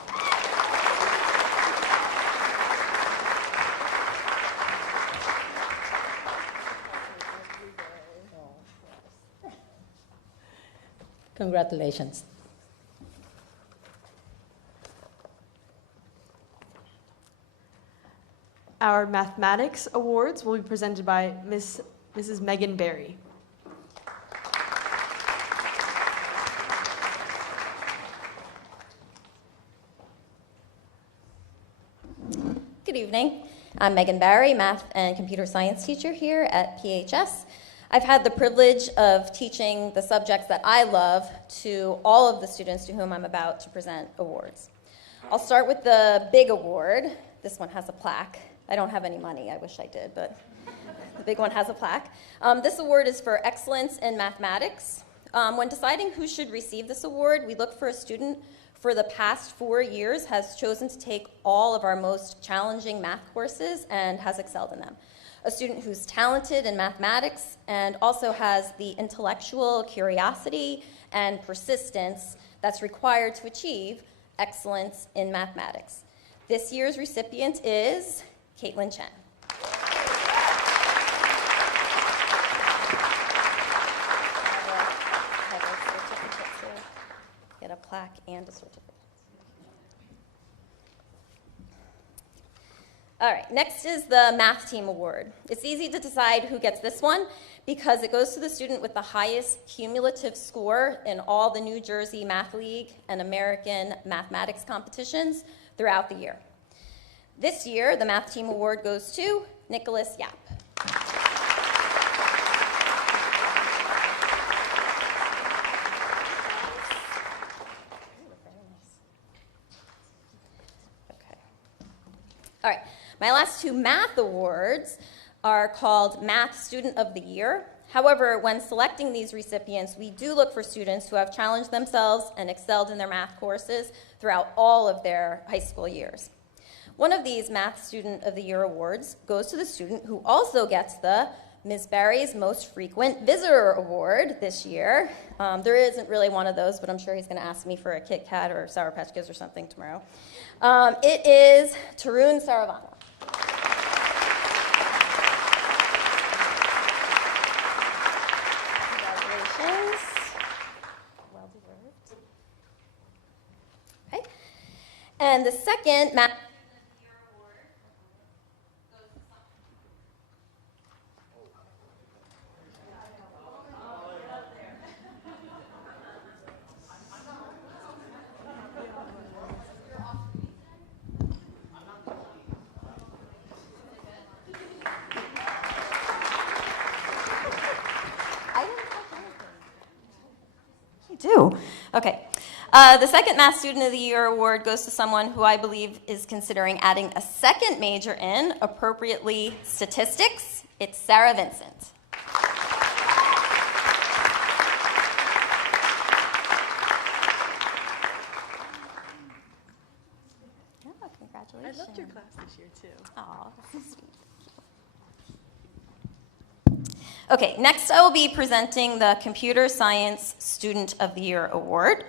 Congratulations. Our Mathematics Awards will be presented by Mrs. Megan Berry. Good evening. I'm Megan Barry, math and computer science teacher here at PHS. I've had the privilege of teaching the subjects that I love to all of the students to whom I'm about to present awards. I'll start with the big award. This one has a plaque. I don't have any money. I wish I did, but the big one has a plaque. This award is for excellence in mathematics. When deciding who should receive this award, we look for a student for the past 4 years has chosen to take all of our most challenging math courses and has excelled in them. A student who's talented in mathematics and also has the intellectual curiosity and persistence that's required to achieve excellence in mathematics. This year's recipient is Caitlin Chen. Get a plaque and a certificate. All right, next is the Math Team Award. It's easy to decide who gets this one because it goes to the student with the highest cumulative score in all the New Jersey Math League and American mathematics competitions throughout the year. This year, the Math Team Award goes to Nicholas Yap. All right, my last two math awards are called Math Student of the Year. However, when selecting these recipients, we do look for students who have challenged themselves and excelled in their math courses throughout all of their high school years. One of these Math Student of the Year awards goes to the student who also gets the Ms. Barry's Most Frequent Visitor Award this year. There isn't really one of those, but I'm sure he's going to ask me for a Kit Kat or Sour Patch Kids or something tomorrow. It is Tarun Saravana. Congratulations. Well deserved. Okay. And the second Math do. Okay. The second Math Student of the Year award goes to someone who I believe is considering adding a second major in, appropriately statistics. It's Sarah Vincent. Oh, congratulations. I loved your class this year, too. Aw, that's so sweet. Okay, next I will be presenting the Computer Science Student of the Year Award.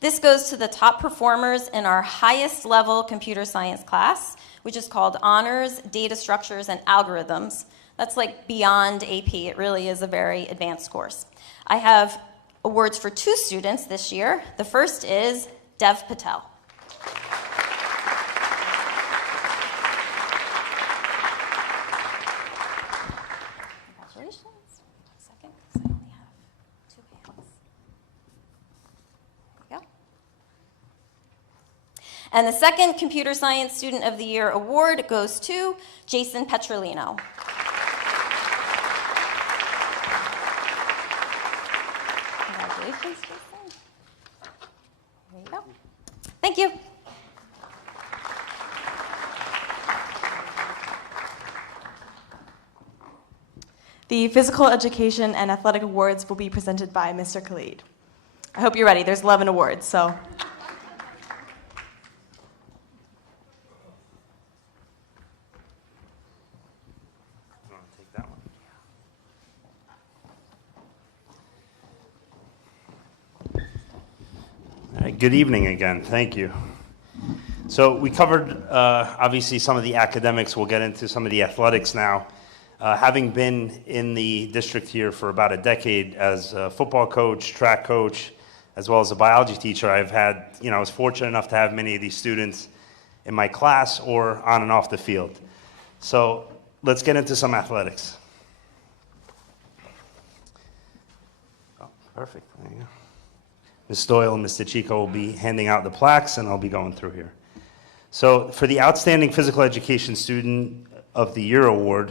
This goes to the top performers in our highest level computer science class, which is called Honors, Data Structures, and Algorithms. That's like beyond AP. It really is a very advanced course. I have awards for 2 students this year. The first is Dev Patel. And the second Computer Science Student of the Year award goes to Jason Petrolino. Congratulations, Jason. There you go. Thank you. The Physical Education and Athletic Awards will be presented by Mr. Khalid. I hope you're ready. There's 11 awards, so. Good evening again. Thank you. So we covered, obviously, some of the academics. We'll get into some of the athletics now. Having been in the district here for about a decade as a football coach, track coach, as well as a biology teacher, I was fortunate enough to have many of these students in my class or on and off the field. So let's get into some athletics. Oh, perfect. There you go. Ms. Doyle and Mr. Chico will be handing out the plaques, and I'll be going through here. So for the Outstanding Physical Education Student of the Year Award,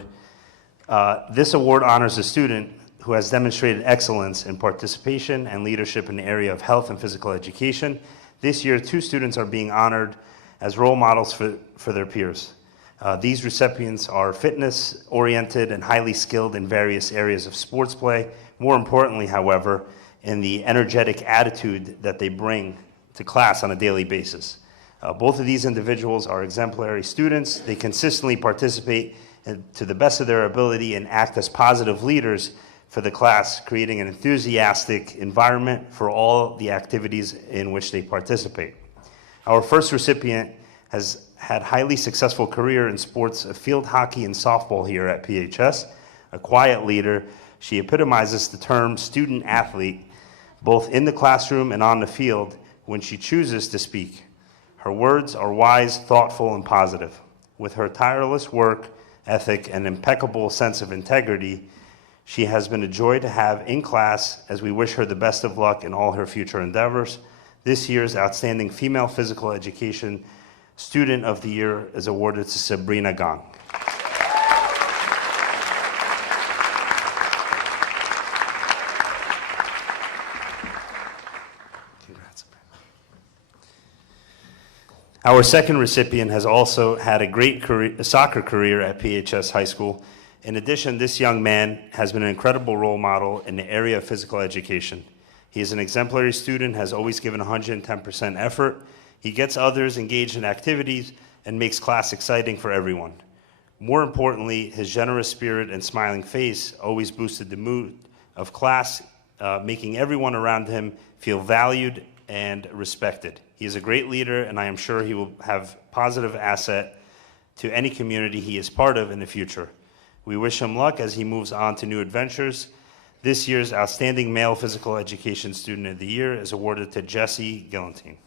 this award honors a student who has demonstrated excellence in participation and leadership in the area of health and physical education. This year, 2 students are being honored as role models for their peers. These recipients are fitness-oriented and highly skilled in various areas of sports play. More importantly, however, in the energetic attitude that they bring to class on a daily basis. Both of these individuals are exemplary students. They consistently participate to the best of their ability and act as positive leaders for the class, creating an enthusiastic environment for all the activities in which they participate. Our first recipient has had a highly successful career in sports of field hockey and softball here at PHS. A quiet leader, she epitomizes the term student athlete, both in the classroom and on the field when she chooses to speak. Her words are wise, thoughtful, and positive. With her tireless work ethic and impeccable sense of integrity, she has been a joy to have in class as we wish her the best of luck in all her future endeavors. This year's Outstanding Female Physical Education Student of the Year is awarded to Sabrina Gong. Our second recipient has also had a great soccer career at PHS High School. In addition, this young man has been an incredible role model in the area of physical education. He is an exemplary student, has always given 110% effort. He gets others engaged in activities and makes class exciting for everyone. More importantly, his generous spirit and smiling face always boosted the mood of class, making everyone around him feel valued and respected. He is a great leader, and I am sure he will have positive asset to any community he is part of in the future. We wish him luck as he moves on to new adventures. This year's Outstanding Male Physical Education Student of the Year is awarded to Jesse Gillantine.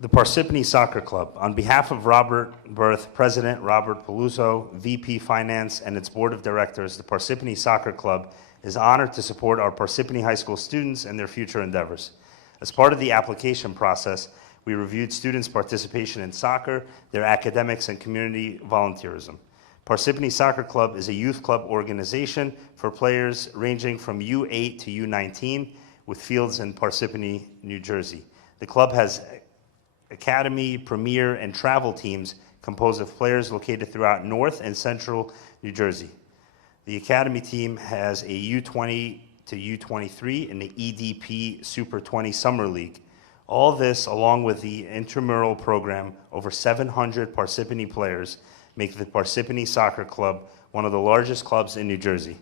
The Parsippany Soccer Club. On behalf of Robert Berth, President Robert Peluso, VP Finance, and its Board of Directors, the Parsippany Soccer Club is honored to support our Parsippany High School students and their future endeavors. As part of the application process, we reviewed students' participation in soccer, their academics, and community volunteerism. Parsippany Soccer Club is a youth club organization for players ranging from U8 to U19 with fields in Parsippany, New Jersey. The club has academy, premier, and travel teams composed of players located throughout North and Central New Jersey. The academy team has a U20 to U23 in the EDP Super 20 Summer League. All this, along with the intramural program, over 700 Parsippany players, make the Parsippany Soccer Club one of the largest clubs in New Jersey.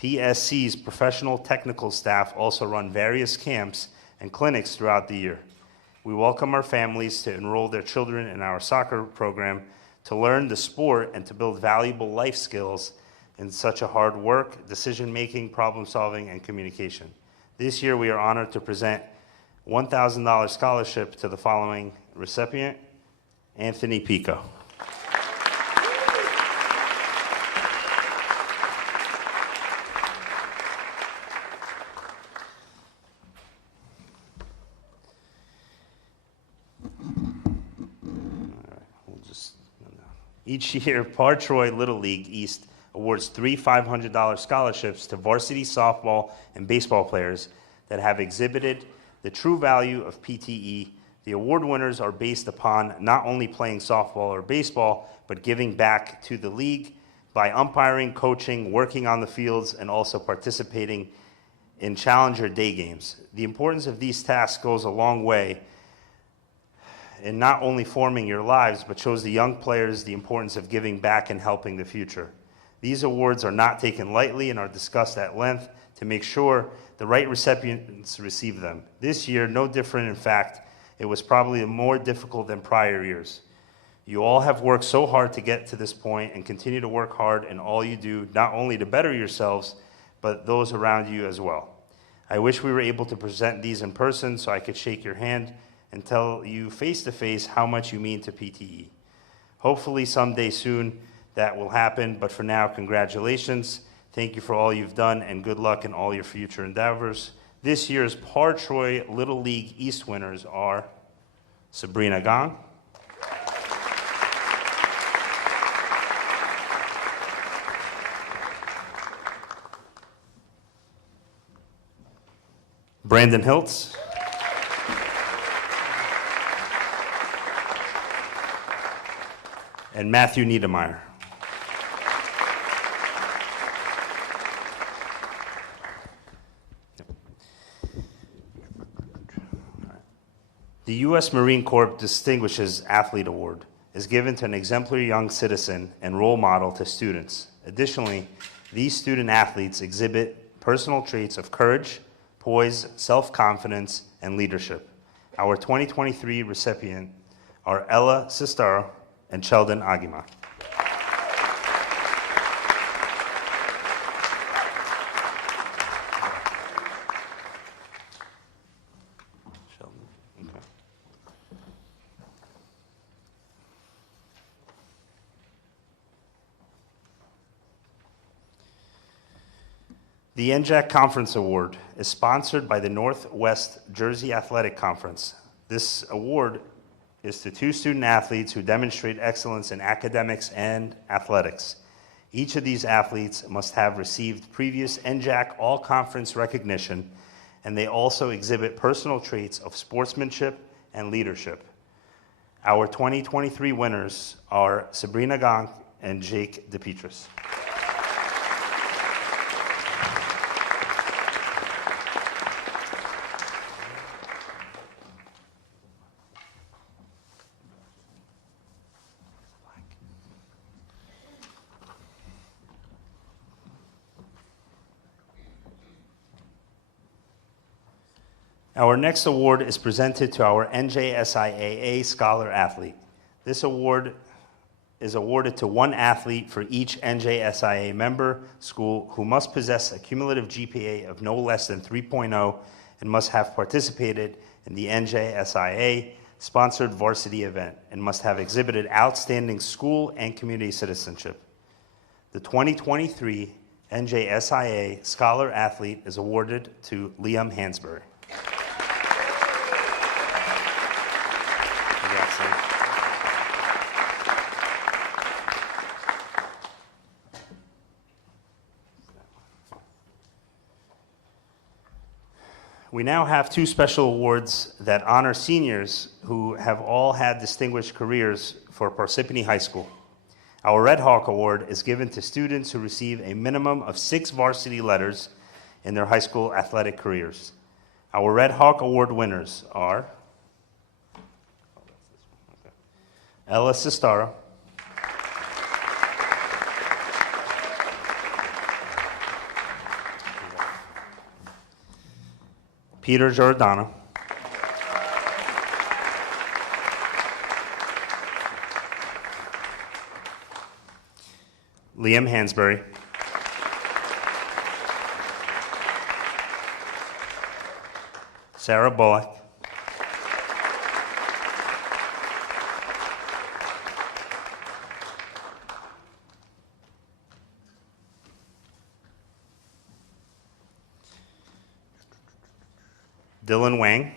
PSC's professional technical staff also run various camps and clinics throughout the year. We welcome our families to enroll their children in our soccer program to learn the sport and to build valuable life skills in such a hard work, decision-making, problem-solving, and communication. This year, we are honored to present $1,000 scholarship to the following recipient, Anthony Pico. Each year, Par Troy Little League East awards 3 $500 scholarships to varsity softball and baseball players that have exhibited the true value of PTE. The award winners are based upon not only playing softball or baseball, but giving back to the league by umpiring, coaching, working on the fields, and also participating in Challenger day games. The importance of these tasks goes a long way in not only forming your lives, but shows the young players the importance of giving back and helping the future. These awards are not taken lightly and are discussed at length to make sure the right recipients receive them. This year, no different. In fact, it was probably more difficult than prior years. You all have worked so hard to get to this point and continue to work hard in all you do, not only to better yourselves, but those around you as well. I wish we were able to present these in person so I could shake your hand and tell you face-to-face how much you mean to PTE. Hopefully someday soon that will happen, but for now, congratulations. Thank you for all you've done, and good luck in all your future endeavors. This year's Par Troy Little League East winners are Sabrina Gong, Brandon Hiltz, and Matthew Niedermeyer. The U.S. Marine Corps Distinguishes Athlete Award is given to an exemplary young citizen and role model to students. Additionally, these student athletes exhibit personal traits of courage, poise, self-confidence, and leadership. Our 2023 recipients are Ella Sistaro and Sheldon Agima. The NJAC Conference Award is sponsored by the Northwest Jersey Athletic Conference. This award is to 2 student athletes who demonstrate excellence in academics and athletics. Each of these athletes must have received previous NJAC all-conference recognition, and they also exhibit personal traits of sportsmanship and leadership. Our 2023 winners are Sabrina Gong and Jake DePetris. Our next award is presented to our NJSIAA Scholar Athlete. This award is awarded to 1 athlete for each NJSIA member school who must possess a cumulative GPA of no less than 3.0 and must have participated in the NJSIA sponsored varsity event and must have exhibited outstanding school and community citizenship. The 2023 NJSIA Scholar Athlete is awarded to Liam Hansberry. We now have 2 special awards that honor seniors who have all had distinguished careers for Parsippany High School. Our Red Hawk Award is given to students who receive a minimum of 6 varsity letters in their high school athletic careers. Our Red Hawk Award winners are Ella Sestaro, Peter Giordano, Liam Hansberry, Sarah Bullock, Dylan Wang,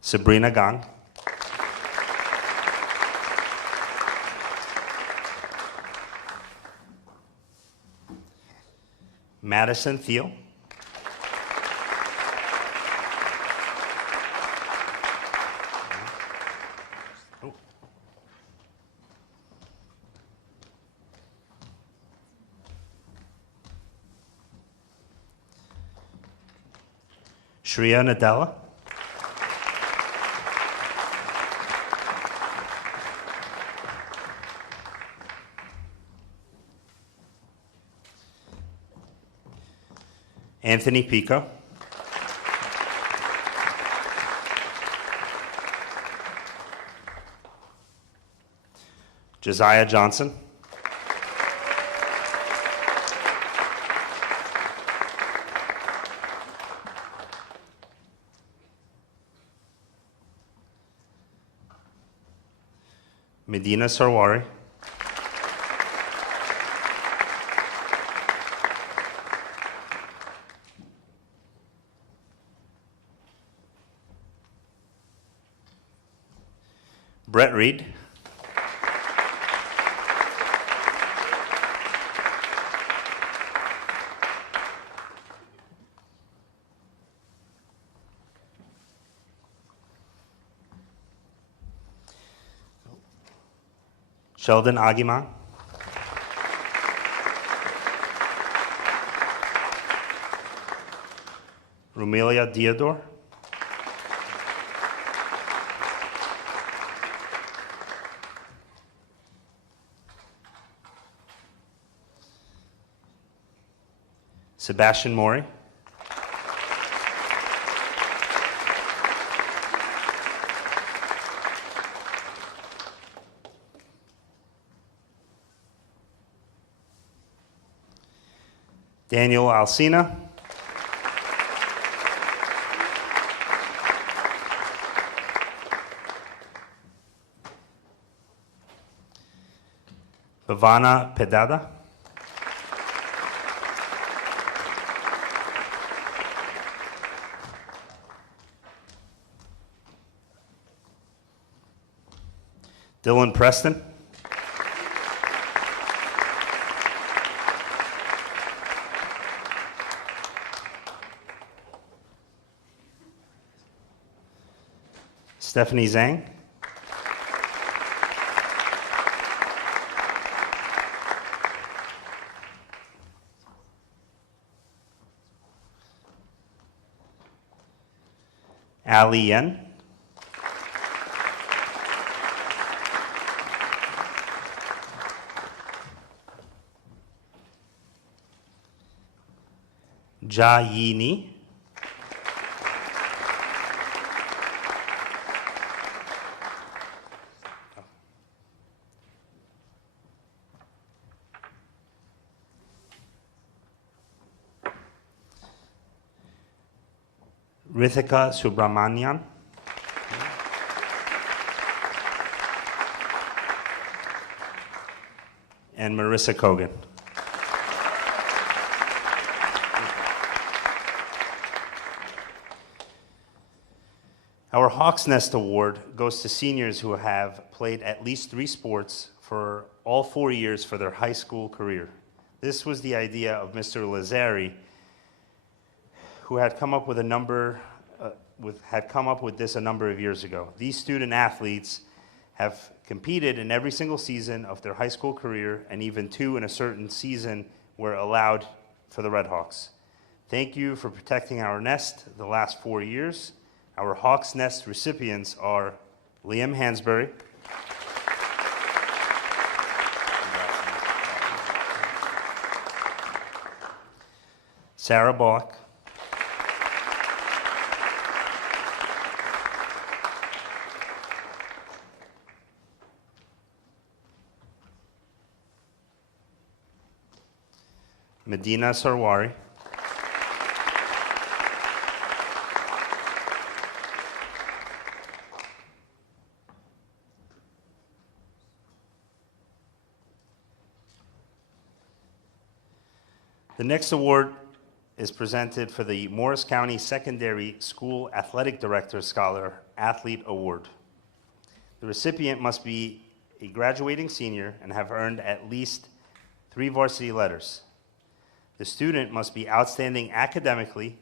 Sabrina Gong, Madison Thiel, Shreya Nadella, Anthony Pico, Josiah Johnson, Medina Sarwari, Brett Reed, Sheldon Aguiman, Rumelia Diodor, Sebastian Mori, Daniel Alcina, Bhavana Pedada. Dylan Preston. Stephanie Zhang. Ali Yen. Ja Yi Ni. Rithika Subramanian. And Marissa Kogan. Our Hawk's Nest Award goes to seniors who have played at least 3 sports for all 4 years for their high school career. This was the idea of Mr. Lazari, who had come up with a number this a number of years ago. These student athletes have competed in every single season of their high school career, and even 2 in a certain season were allowed for the Red Hawks. Thank you for protecting our nest the last 4 years. Our Hawks Nest recipients are Liam Hansberry, Sarah Bullock, Medina Sarwari, the next award is presented for the Morris County Secondary School Athletic Director Scholar Athlete Award. The recipient must be a graduating senior and have earned at least 3 varsity letters. The student must be outstanding academically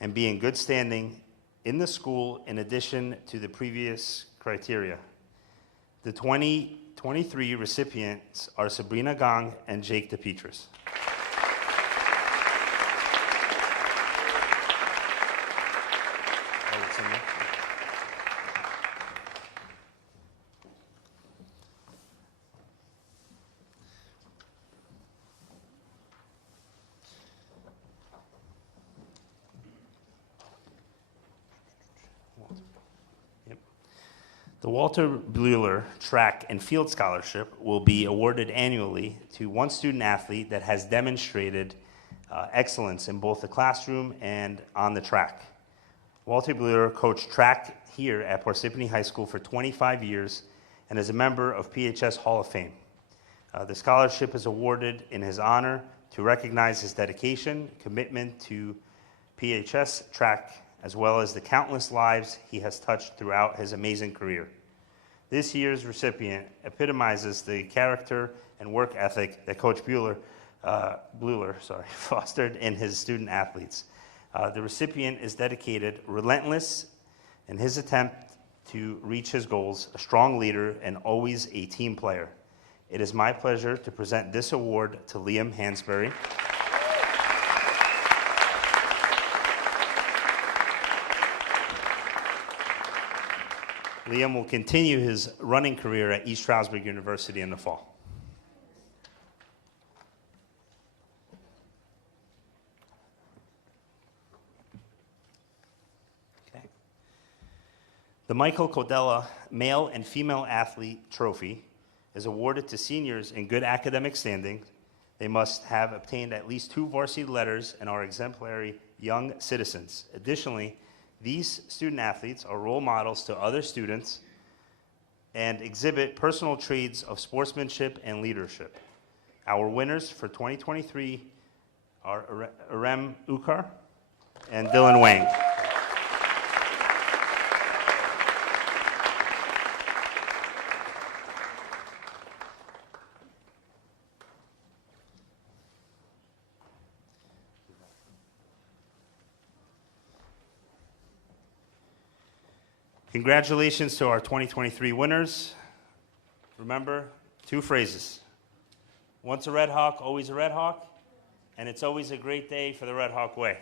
and be in good standing in the school in addition to the previous criteria. The 2023 recipients are Sabrina Gong and Jake DePetris. The Walter Bleuler Track and Field Scholarship will be awarded annually to one student athlete that has demonstrated excellence in both the classroom and on the track. Walter Bleuler coached track here at Parsippany High School for 25 years and is a member of PHS Hall of Fame. The scholarship is awarded in his honor to recognize his dedication, commitment to PHS track, as well as the countless lives he has touched throughout his amazing career. This year's recipient epitomizes the character and work ethic that Coach Bleuler fostered in his student athletes. The recipient is dedicated, relentless in his attempt to reach his goals, a strong leader, and always a team player. It is my pleasure to present this award to Liam Hansberry. Liam will continue his running career at East Stroudsburg University in the fall. Okay. The Michael Codella Male and Female Athlete Trophy is awarded to seniors in good academic standing. They must have obtained at least 2 varsity letters and are exemplary young citizens. Additionally, these student athletes are role models to other students and exhibit personal traits of sportsmanship and leadership. Our winners for 2023 are Arem Ukar and Dylan Wang. Congratulations to our 2023 winners. Remember, 2 phrases. Once a Red Hawk, always a Red Hawk, and it's always a great day for the Red Hawk way.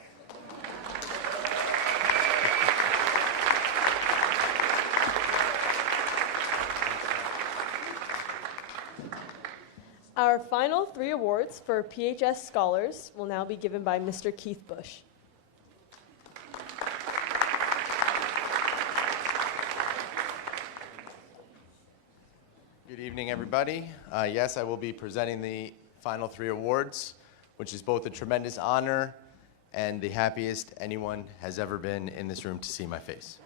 Our final 3 awards for PHS scholars will now be given by Mr. Keith Bush. Good evening, everybody. Yes, I will be presenting the final 3 awards, which is both a tremendous honor and the happiest anyone has ever been in this room to see my face.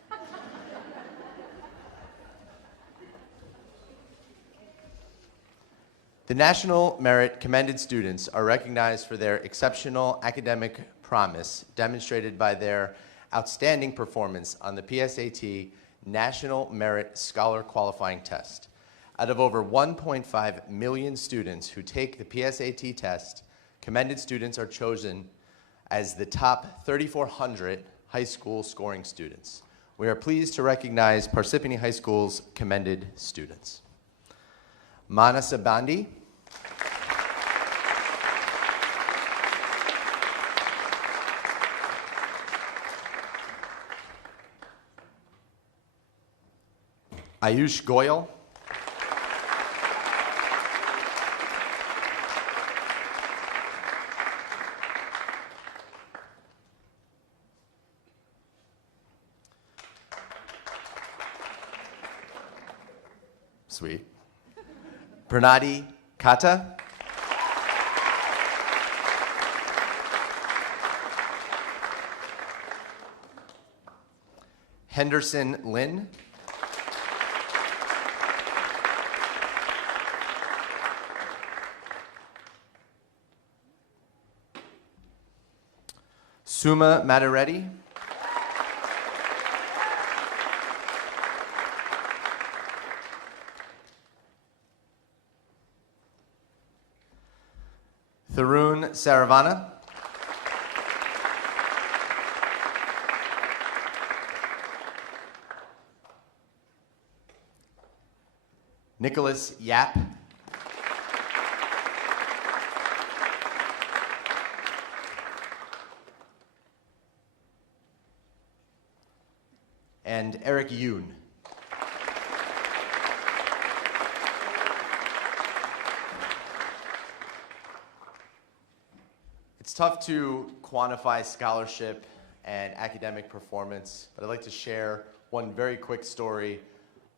The National Merit Commended students are recognized for their exceptional academic promise demonstrated by their outstanding performance on the PSAT National Merit Scholar Qualifying Test. Out of over 1.5 million students who take the PSAT test, commended students are chosen as the top 3,400 high school scoring students. We are pleased to recognize Parsippany High School's commended students. Manasa Bandi, Ayush Goyal, sweet. Pranati Kata, Henderson Lin, Suma Matareddy, Tharun Saravana, Nicholas Yap, and Eric Yoon. It's tough to quantify scholarship and academic performance, but I'd like to share one very quick story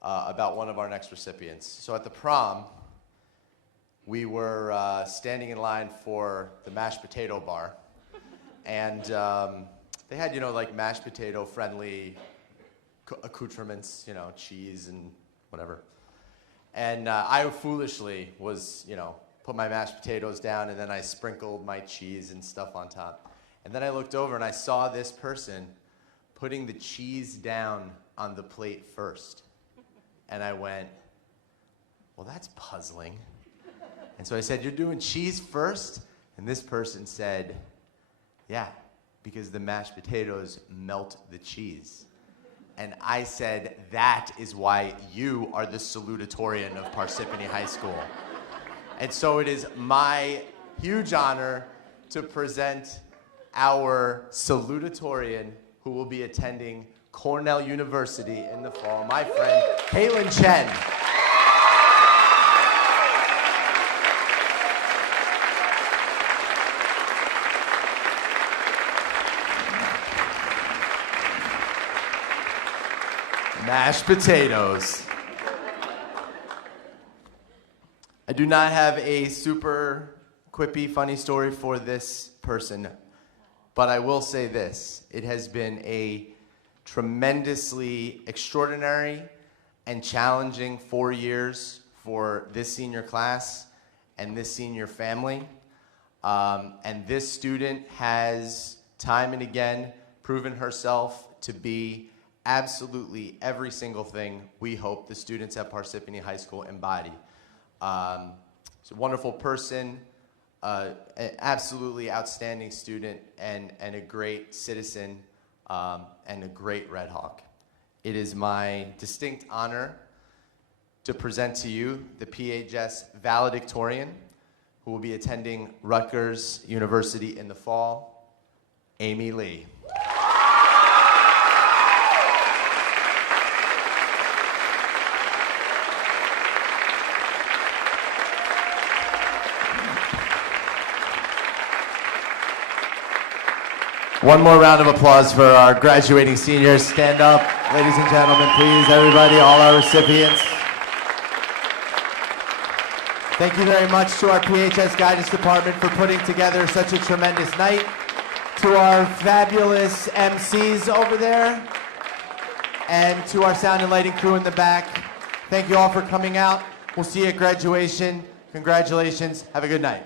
about one of our next recipients. So at the prom, we were standing in line for the mashed potato bar, and they had, like mashed potato friendly accoutrements, cheese and whatever. And I foolishly was, put my mashed potatoes down, and then I sprinkled my cheese and stuff on top. And then I looked over and I saw this person putting the cheese down on the plate first. And I went, well, that's puzzling. And so I said, you're doing cheese first? And this person said, yeah, because the mashed potatoes melt the cheese. And I said, that is why you are the salutatorian of Parsippany High School. And so it is my huge honor to present our salutatorian who will be attending Cornell University in the fall, my friend, Kaylin Chen. Mashed potatoes. I do not have a super quippy, funny story for this person, but I will say this. It has been a tremendously extraordinary and challenging 4 years for this senior class and this senior family. And this student has time and again proven herself to be absolutely every single thing we hope the students at Parsippany High School embody. She's a wonderful person, an absolutely outstanding student, and a great citizen, and a great Red Hawk. It is my distinct honor to present to you the PHS valedictorian, who will be attending Rutgers University in the fall, Amy Lee. One more round of applause for our graduating seniors. Stand up, ladies and gentlemen, please, everybody, all our recipients. Thank you very much to our PHS Guidance Department for putting together such a tremendous night. To our fabulous MCs over there, and to our sound and lighting crew in the back. Thank you all for coming out. We'll see you at graduation. Congratulations. Have a good night.